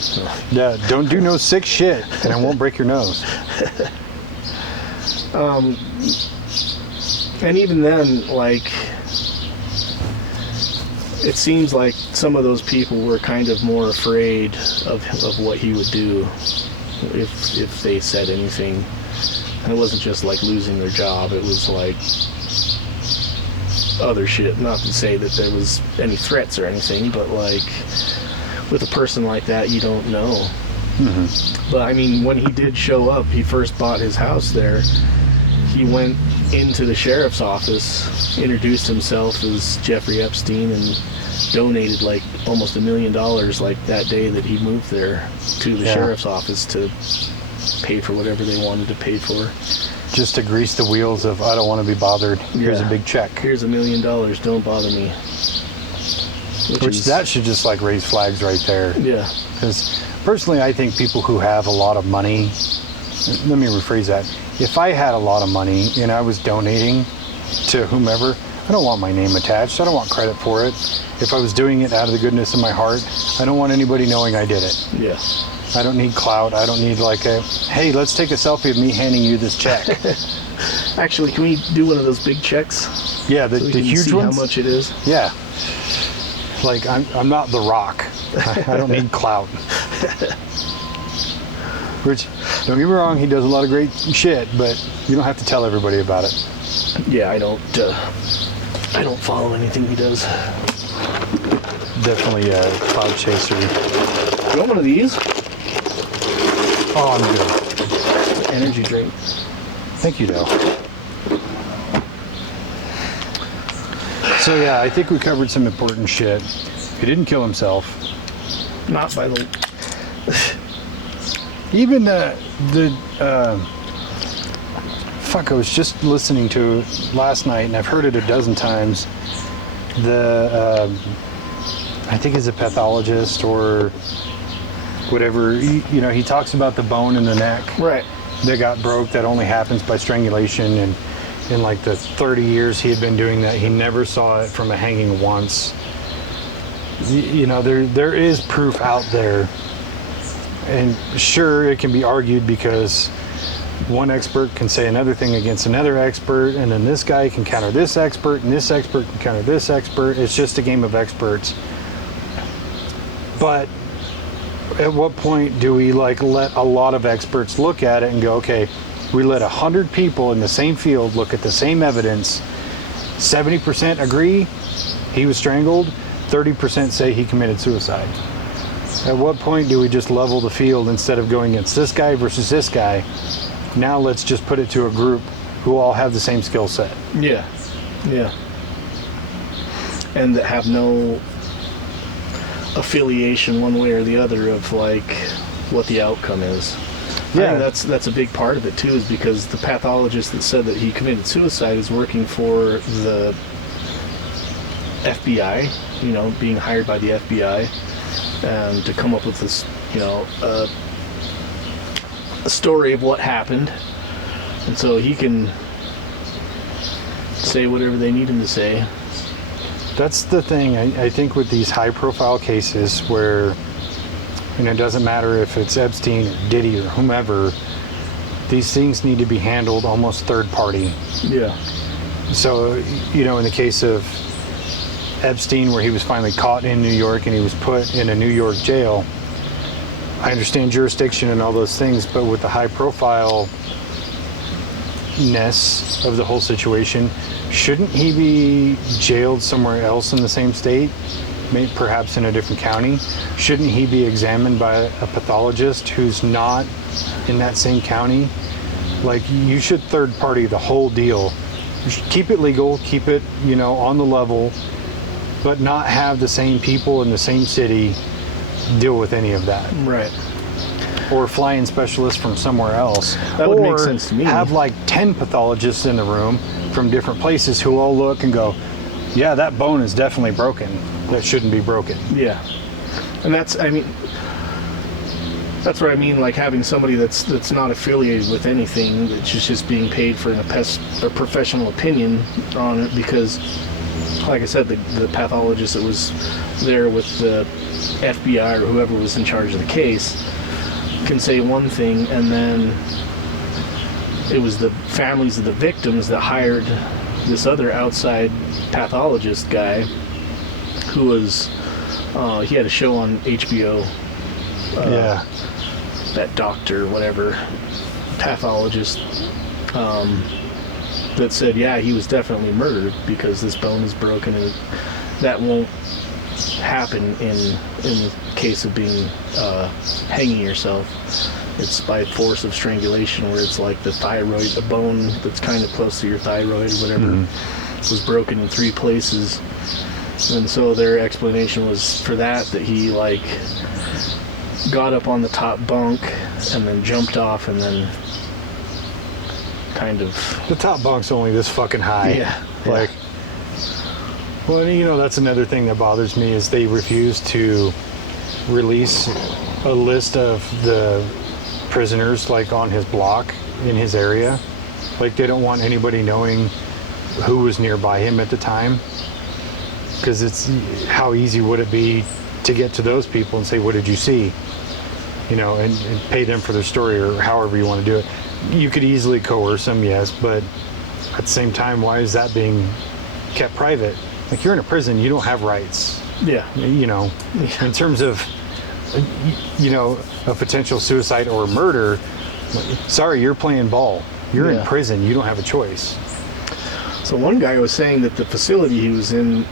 Yeah, don't do no sick shit, and I won't break your nose. And even then, like, it seems like some of those people were kind of more afraid of what he would do if they said anything. And it wasn't just like losing their job, it was like other shit. Not to say that there was any threats or anything, but like with a person like that, you don't know. Mm-hmm. But I mean, when he did show up, he first bought his house there. He went into the sheriff's office, introduced himself as Jeffrey Epstein, and donated like almost $1 million like that day that he moved there to the sheriff's office to pay for whatever they wanted to pay for. Just to grease the wheels of, I don't want to be bothered. Here's a big check. Here's $1 million. Don't bother me. Which that should just like raise flags right there. Yeah. Because personally, I think people who have a lot of money, let me rephrase that. If I had a lot of money and I was donating to whomever, I don't want my name attached. I don't want credit for it. If I was doing it out of the goodness of my heart, I don't want anybody knowing I did it. Yeah. I don't need clout. I don't need like a, hey, let's take a selfie of me handing you this check. Actually, can we do one of those big checks? Yeah, the So we can huge see ones. how much it is? Yeah. Like, I'm not The Rock. I don't need clout. Which, don't get me wrong, he does a lot of great shit, but you don't have to tell everybody about it. Yeah, I don't follow anything he does. Definitely a cloud chaser. You want one of these? Oh, I'm good. Energy drink. Thank you, Dale. So yeah, I think we covered some important shit. He didn't kill himself. Not by the... Even fuck, I was just listening to it last night, and I've heard it a dozen times. I think he's a pathologist or whatever. He talks about the bone in the neck Right. that got broke that only happens by strangulation, and in like the 30 years he had been doing that, he never saw it from a hanging once. There is proof out there. And sure, it can be argued because one expert can say another thing against another expert, and then this guy can counter this expert, and this expert can counter this expert. It's just a game of experts. But at what point do we let a lot of experts look at it and go, okay, we let 100 people in the same field look at the same evidence. 70% agree he was strangled, 30% say he committed suicide. At what point do we just level the field instead of going against this guy versus this guy? Now let's just put it to a group who all have the same skill set. Yeah. Yeah. And that have no affiliation one way or the other of like what the outcome is. Yeah. I think that's a big part of it too, is because the pathologist that said that he committed suicide is working for the FBI, being hired by the FBI, and to come up with this, a story of what happened. And so he can say whatever they need him to say. That's the thing, I think, with these high-profile cases where, it doesn't matter if it's Epstein or Diddy or whomever, these things need to be handled almost third-party. Yeah. So, in the case of Epstein, where he was finally caught in New York and he was put in a New York jail, I understand jurisdiction and all those things, but with the high profile ness of the whole situation, shouldn't he be jailed somewhere else in the same state, maybe perhaps in a different county? Shouldn't he be examined by a pathologist who's not in that same county? Like, you should third party the whole deal. You should keep it legal, keep it, on the level, but not have the same people in the same city deal with any of that. Right. Or fly in specialists from somewhere else. That would make sense to me. Have like 10 pathologists in the room from different places who all look and go, yeah, that bone is definitely broken. That shouldn't be broken. Yeah. And that's what I mean, like having somebody that's not affiliated with anything, that's just being paid for a professional opinion on it, because, like I said, the pathologist that was there with the FBI or whoever was in charge of the case can say one thing, and then it was the families of the victims that hired this other outside pathologist guy who was, he had a show on HBO. Yeah. That doctor, whatever, pathologist, that said, yeah, he was definitely murdered because this bone is broken, and that won't happen in the case of being hanging yourself. It's by force of strangulation, where it's like the thyroid, the bone that's kind of close to your thyroid or whatever, was broken in 3 places. And so their explanation was for that he like got up on the top bunk and then jumped off and then kind of... The top bunk's only this fucking high. Yeah. Like, well, that's another thing that bothers me is they refuse to release a list of the prisoners like on his block in his area. Like, they don't want anybody knowing who was nearby him at the time, because it's how easy would it be to get to those people and say, what did you see? And pay them for their story, or however you want to do it. You could easily coerce them, yes, but at the same time, why is that being kept private? Like, you're in a prison, you don't have rights. Yeah. In terms of, a potential suicide or murder, sorry, you're playing ball. You're in prison, you don't have a choice. So one guy was saying that the facility he was in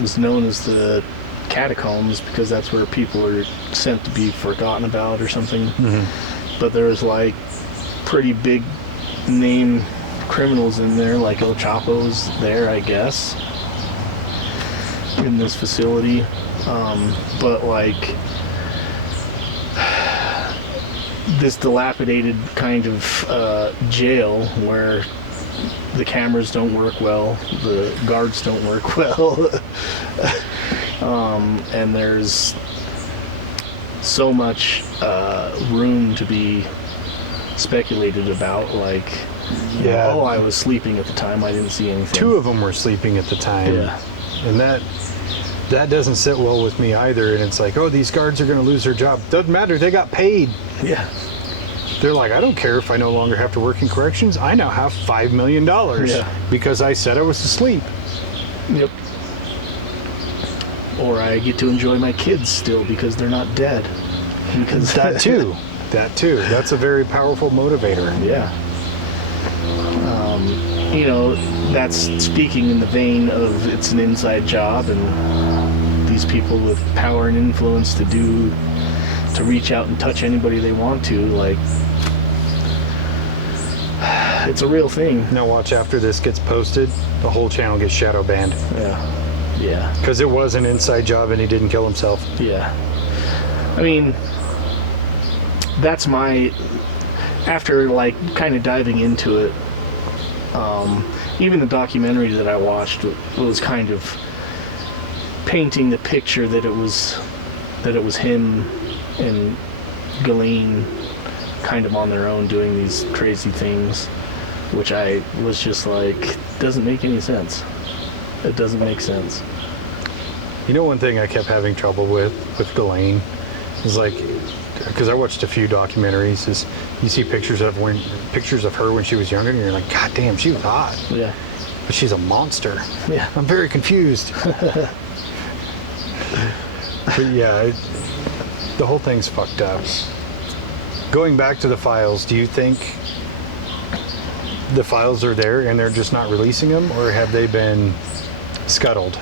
was known as the catacombs because that's where people are sent to be forgotten about or something. But there was like pretty big name criminals in there, like El Chapo's there, I guess, in this facility. But like this dilapidated kind of jail where the cameras don't work well, the guards don't work well, and there's so much room to be speculated about. Like, I was sleeping at the time, I didn't see anything. 2 of them were sleeping at the time. Yeah. And that doesn't sit well with me either. And it's like, oh, these guards are going to lose their job. Doesn't matter, they got paid. Yeah. They're like, I don't care if I no longer have to work in corrections. I now have $5 million because I said I was asleep. Yep. Or I get to enjoy my kids still because they're not dead. Because That too. That's a very powerful motivator. Yeah. That's speaking in the vein of it's an inside job, and these people with power and influence to reach out and touch anybody they want to, like, it's a real thing. Now watch, after this gets posted, the whole channel gets shadow banned. Yeah. Because it was an inside job and he didn't kill himself. Yeah. I mean, that's after like kind of diving into it, even the documentary that I watched was kind of painting the picture that it was him and Ghislaine kind of on their own doing these crazy things, which I was just like, doesn't make any sense. It doesn't make sense. One thing I kept having trouble with Ghislaine is like, because I watched a few documentaries, is you see pictures of her when she was younger, and you're like, God damn, she was hot. Yeah. But she's a monster. Yeah. I'm very confused. But yeah, The whole thing's fucked up. Going back to the files, do you think the files are there and they're just not releasing them, or have they been scuttled?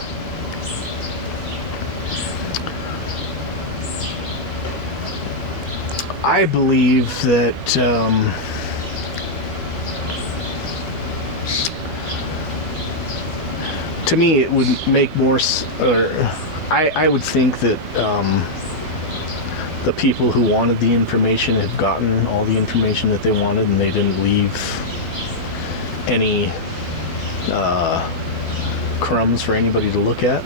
I believe that to me it would make more I would think that the people who wanted the information have gotten all the information that they wanted, and they didn't leave any crumbs for anybody to look at.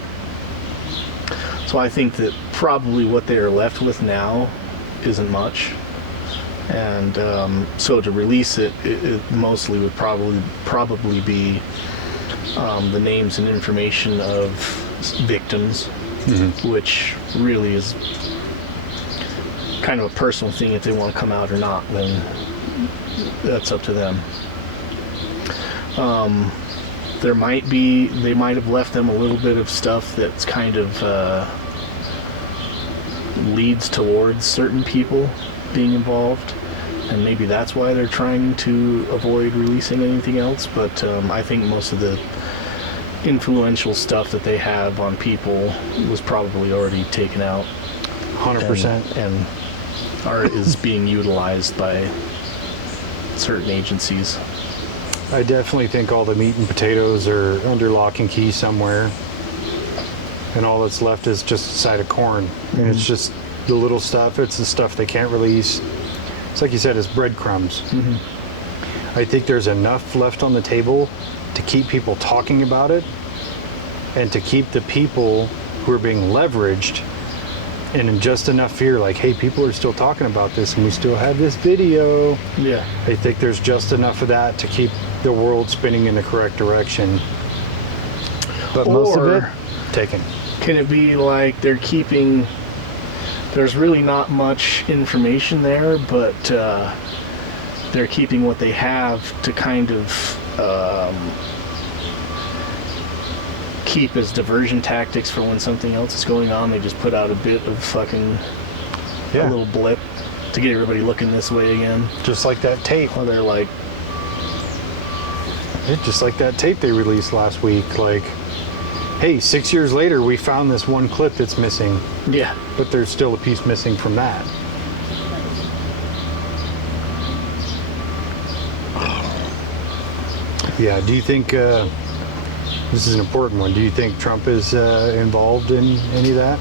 So I think that probably what they are left with now isn't much, and so to release it, it mostly would probably be the names and information of victims, which really is kind of a personal thing. If they want to come out or not, then that's up to them. They might have left them a little bit of stuff that's kind of leads towards certain people being involved, and maybe that's why they're trying to avoid releasing anything else. But I think most of the influential stuff that they have on people was probably already taken out 100%. and is being utilized by certain agencies. I definitely think all the meat and potatoes are under lock and key somewhere, and all that's left is just a side of corn. And it's just the little stuff. It's the stuff they can't release. It's like you said, it's breadcrumbs. I think there's enough left on the table to keep people talking about it, and to keep the people who are being leveraged in just enough fear, like, hey, people are still talking about this and we still have this video. Yeah. I think there's just enough of that to keep the world spinning in the correct direction. But most of it, taken. Can it be like they're keeping, there's really not much information there, but they're keeping what they have to kind of keep as diversion tactics for when something else is going on? They just put out a bit of fucking a little blip to get everybody looking this way again. Just like that tape. Or they're like, just like that tape they released last week. Like, hey, 6 years later, we found this one clip that's missing. yeah. But there's still a piece missing from that. Yeah, do you think, this is an important one, do you think Trump is involved in any of that?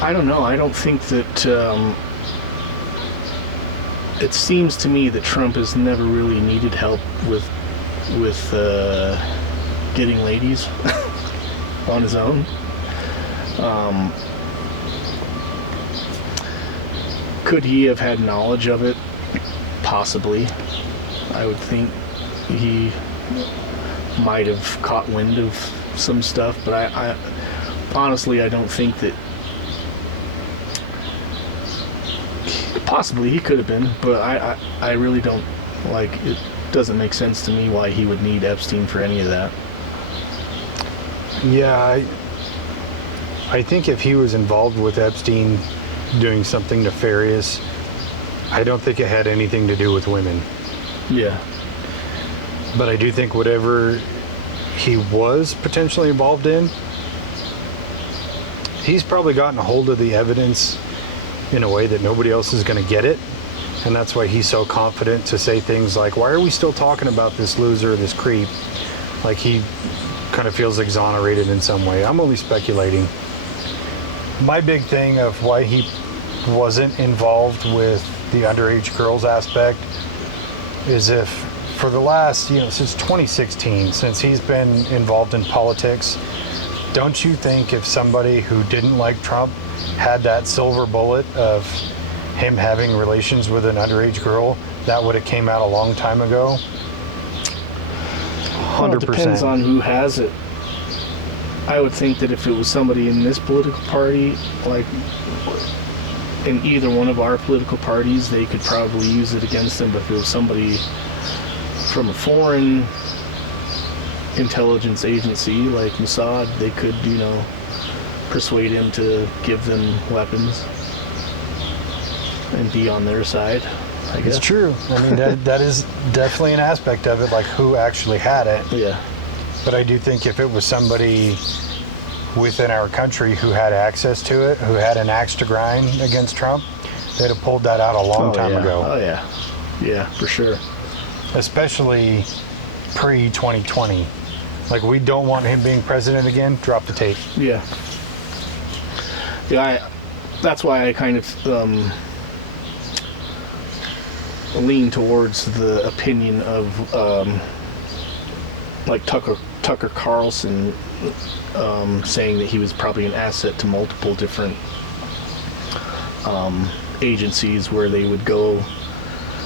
I don't know. I don't think that, it seems to me that Trump has never really needed help with getting ladies on his own. Could he have had knowledge of it? Possibly. I would think he might have caught wind of some stuff, but I honestly, I don't think that. Possibly he could have been, but I really don't, like, it doesn't make sense to me why he would need Epstein for any of that. Yeah, I think if he was involved with Epstein doing something nefarious, I don't think it had anything to do with women. Yeah. But I do think whatever he was potentially involved in, he's probably gotten a hold of the evidence in a way that nobody else is going to get it. And that's why he's so confident to say things like, why are we still talking about this loser, this creep? Like, he kind of feels exonerated in some way. I'm only speculating. My big thing of why he wasn't involved with the underage girls aspect is if for the last, since 2016, since he's been involved in politics, don't you think if somebody who didn't like Trump had that silver bullet of him having relations with an underage girl, that would have came out a long time ago? 100%. Well, it depends on who has it. I would think that if it was somebody in this political party, like in either one of our political parties, they could probably use it against them. But if it was somebody from a foreign intelligence agency like Mossad, they could, persuade him to give them weapons and be on their side, I guess. It's true. I mean, that is definitely an aspect of it, like who actually had it. Yeah. But I do think if it was somebody within our country who had access to it, who had an axe to grind against Trump, they'd have pulled that out a long time ago. Oh, yeah. Yeah, for sure. Especially pre-2020. Like, we don't want him being president again. Drop the tape. Yeah. Yeah, that's why I kind of lean towards the opinion of like Tucker Carlson saying that he was probably an asset to multiple different agencies, where they would go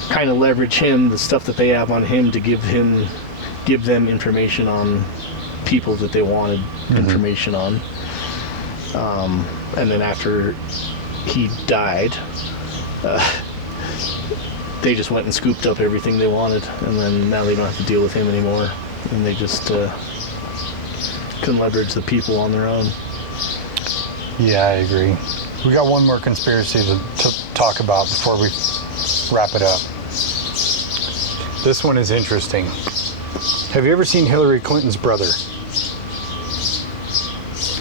kind of leverage him, the stuff that they have on him, to give them information on people that they wanted information on. And then after he died, they just went and scooped up everything they wanted, and then now they don't have to deal with him anymore, and they just can leverage the people on their own. Yeah, I agree. We got one more conspiracy to talk about before we wrap it up. This one is interesting. Have you ever seen Hillary Clinton's brother?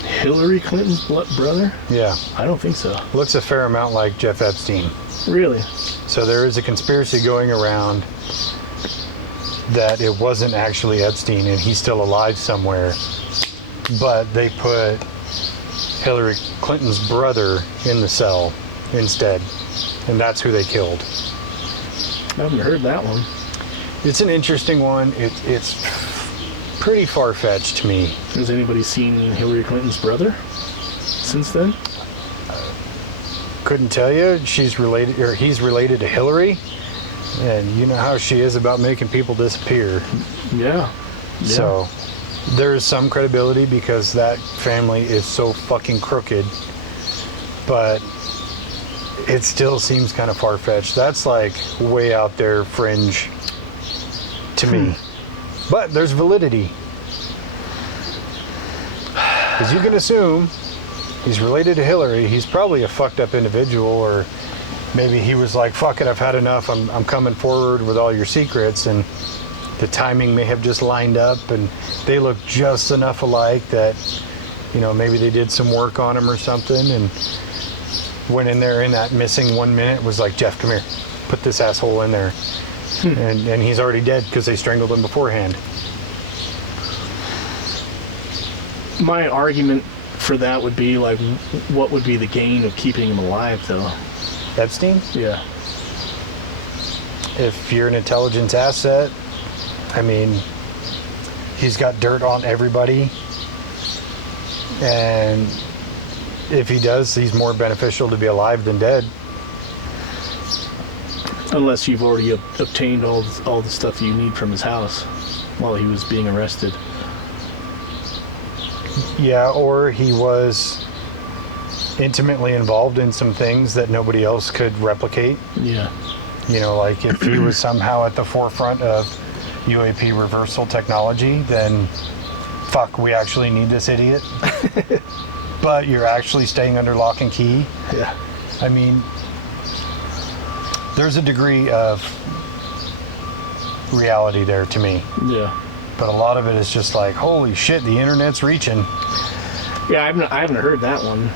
Hillary Clinton's brother? Yeah. I don't think so. Looks a fair amount like Jeff Epstein. Really? So there is a conspiracy going around that it wasn't actually Epstein and he's still alive somewhere, but they put Hillary Clinton's brother in the cell instead, and that's who they killed. I haven't heard that one. It's an interesting one. It's pretty far-fetched to me. Has anybody seen Hillary Clinton's brother since then? Couldn't tell you. She's related, or he's related to Hillary, and you know how she is about making people disappear. Yeah. So there is some credibility because that family is so fucking crooked, but it still seems kind of far-fetched. That's like way out there fringe to me. But there's validity. Because you can assume he's related to Hillary. He's probably a fucked up individual, or maybe he was like, fuck it, I've had enough. I'm coming forward with all your secrets, and the timing may have just lined up, and they look just enough alike that, maybe they did some work on him or something, and went in there in that missing 1 minute, was like, Jeff, come here, put this asshole in there. And he's already dead because they strangled him beforehand. My argument for that would be, like, what would be the gain of keeping him alive, though? Epstein? Yeah. If you're an intelligence asset, I mean, he's got dirt on everybody. And if he does, he's more beneficial to be alive than dead. Unless you've already obtained all the stuff you need from his house while he was being arrested. Yeah, or he was intimately involved in some things that nobody else could replicate. Yeah. Like if he was somehow at the forefront of UAP reversal technology, then fuck, we actually need this idiot. But you're actually staying under lock and key. Yeah. I mean, there's a degree of reality there to me. Yeah. But a lot of it is just like, holy shit, the internet's reaching. Yeah, I haven't heard that one.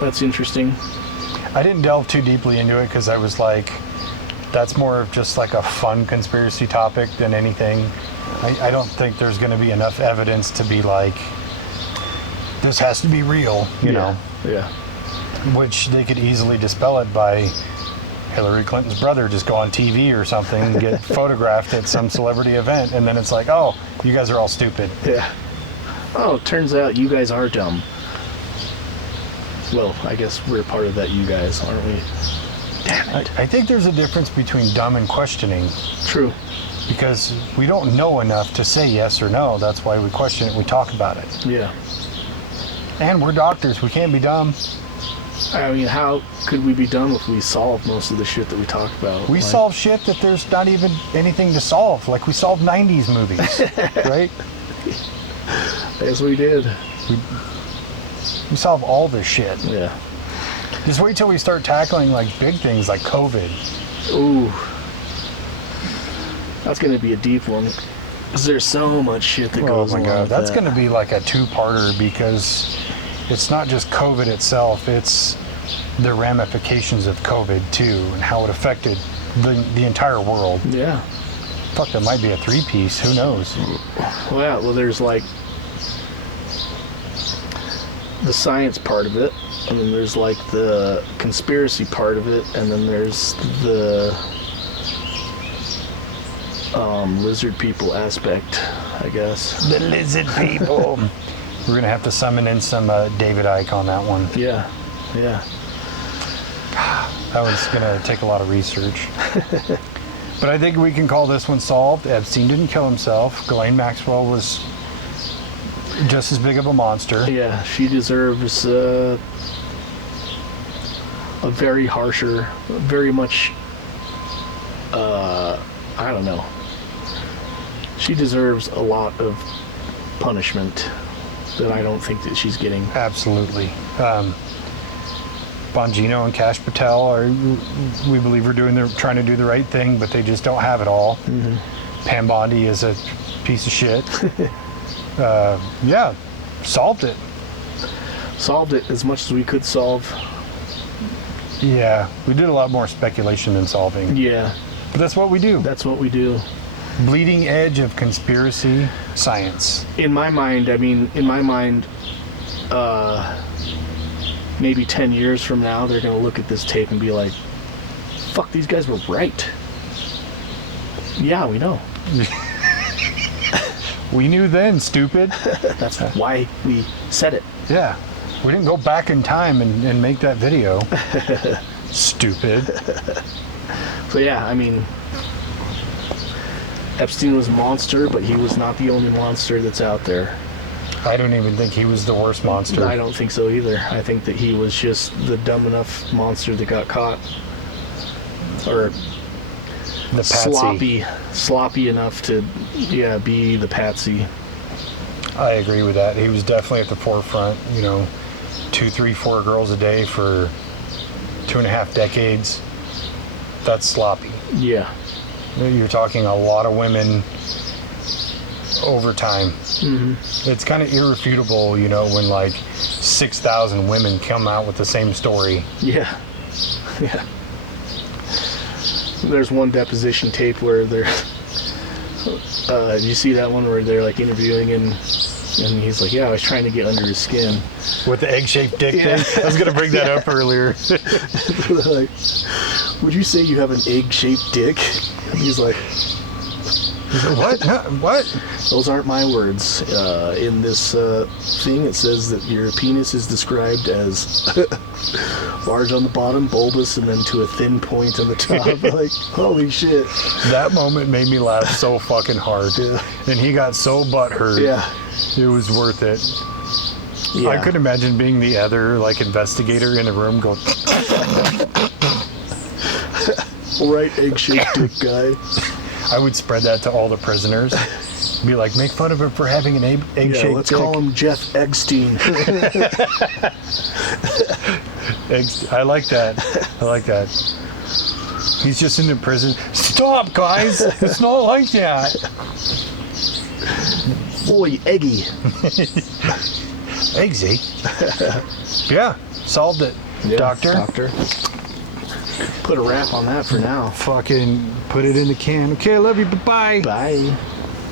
That's interesting. I didn't delve too deeply into it because I was like, that's more of just like a fun conspiracy topic than anything. I don't think there's going to be enough evidence to be like, this has to be real, you know? Yeah. Which they could easily dispel it by Hillary Clinton's brother just go on TV or something and get photographed at some celebrity event, and then it's like, oh, you guys are all stupid. Yeah. Oh, it turns out you guys are dumb. Well, I guess we're part of that you guys, aren't we? Damn it. I think there's a difference between dumb and questioning. True. Because we don't know enough to say yes or no. That's why we question it, we talk about it. Yeah. And we're doctors, we can't be dumb. I mean, how could we be done if we solved most of the shit that we talk about? We solve shit that there's not even anything to solve. Like we solved 90s movies, right? As we did. We solve all this shit. Yeah. Just wait till we start tackling like big things like COVID. Ooh. That's going to be a deep one. Because there's so much shit that goes on. Oh my God. That's going to be like a two-parter because it's not just COVID itself, it's the ramifications of COVID too and how it affected the entire world. Yeah. Fuck, that might be a three-piece. Who knows? Well, yeah, well, there's like the science part of it, and then there's like the conspiracy part of it, and then there's the lizard people aspect, I guess. The lizard people. We're going to have to summon in some David-inci on that one. Yeah, yeah. That was going to take a lot of research. But I think we can call this one solved. Epstein didn't kill himself. Ghislaine Maxwell was just as big of a monster. Yeah, she deserves a very harsher, very much, I don't know. She deserves a lot of punishment that I don't think that she's getting. Absolutely. Bongino and Kash Patel we believe are trying to do the right thing, but they just don't have it all. Mm-hmm. Pam Bondi is a piece of shit. Yeah, solved it. Solved it as much as we could solve. Yeah, we did a lot more speculation than solving. Yeah. But that's what we do. That's what we do. Bleeding edge of conspiracy science. In my mind, maybe 10 years from now, they're going to look at this tape and be like, fuck, these guys were right. Yeah, we know. We knew then, stupid. That's why we said it. Yeah. We didn't go back in time and make that video. Stupid. So yeah, I mean, Epstein was a monster, but he was not the only monster that's out there. I don't even think he was the worst monster. I don't think so either. I think that he was just the dumb enough monster that got caught. Or the patsy. Sloppy enough to, be the patsy. I agree with that. He was definitely at the forefront, 2, 3, 4 girls a day for 2.5 decades. That's sloppy. Yeah. You're talking a lot of women over time. Mm-hmm. It's kind of irrefutable, when like 6,000 women come out with the same story. Yeah. Yeah. There's one deposition tape where they're did you see that one where they're like interviewing him and he's like, yeah, I was trying to get under his skin with the egg-shaped dick thing? I was gonna bring that up earlier. Like, would you say you have an egg-shaped dick? And he's like, what? What? Those aren't my words. In this thing, it says that your penis is described as large on the bottom, bulbous, and then to a thin point on the top. Like, holy shit. That moment made me laugh so fucking hard. Yeah. And he got so butthurt. Yeah. It was worth it. Yeah. I could imagine being the other, investigator in the room going... Right, egg-shaped dick guy. I would spread that to all the prisoners. Be like, make fun of him for having an egg-shaped dick. Let's call him Jeff Epstein. I like that. He's just in the prison. Stop, guys! It's not like that. Boy, Eggy. Eggsy. Yeah, solved it. Yeah, Doctor. Put a wrap on that for now. Fucking put it in the can. Okay, I love you. Bye-bye. Bye.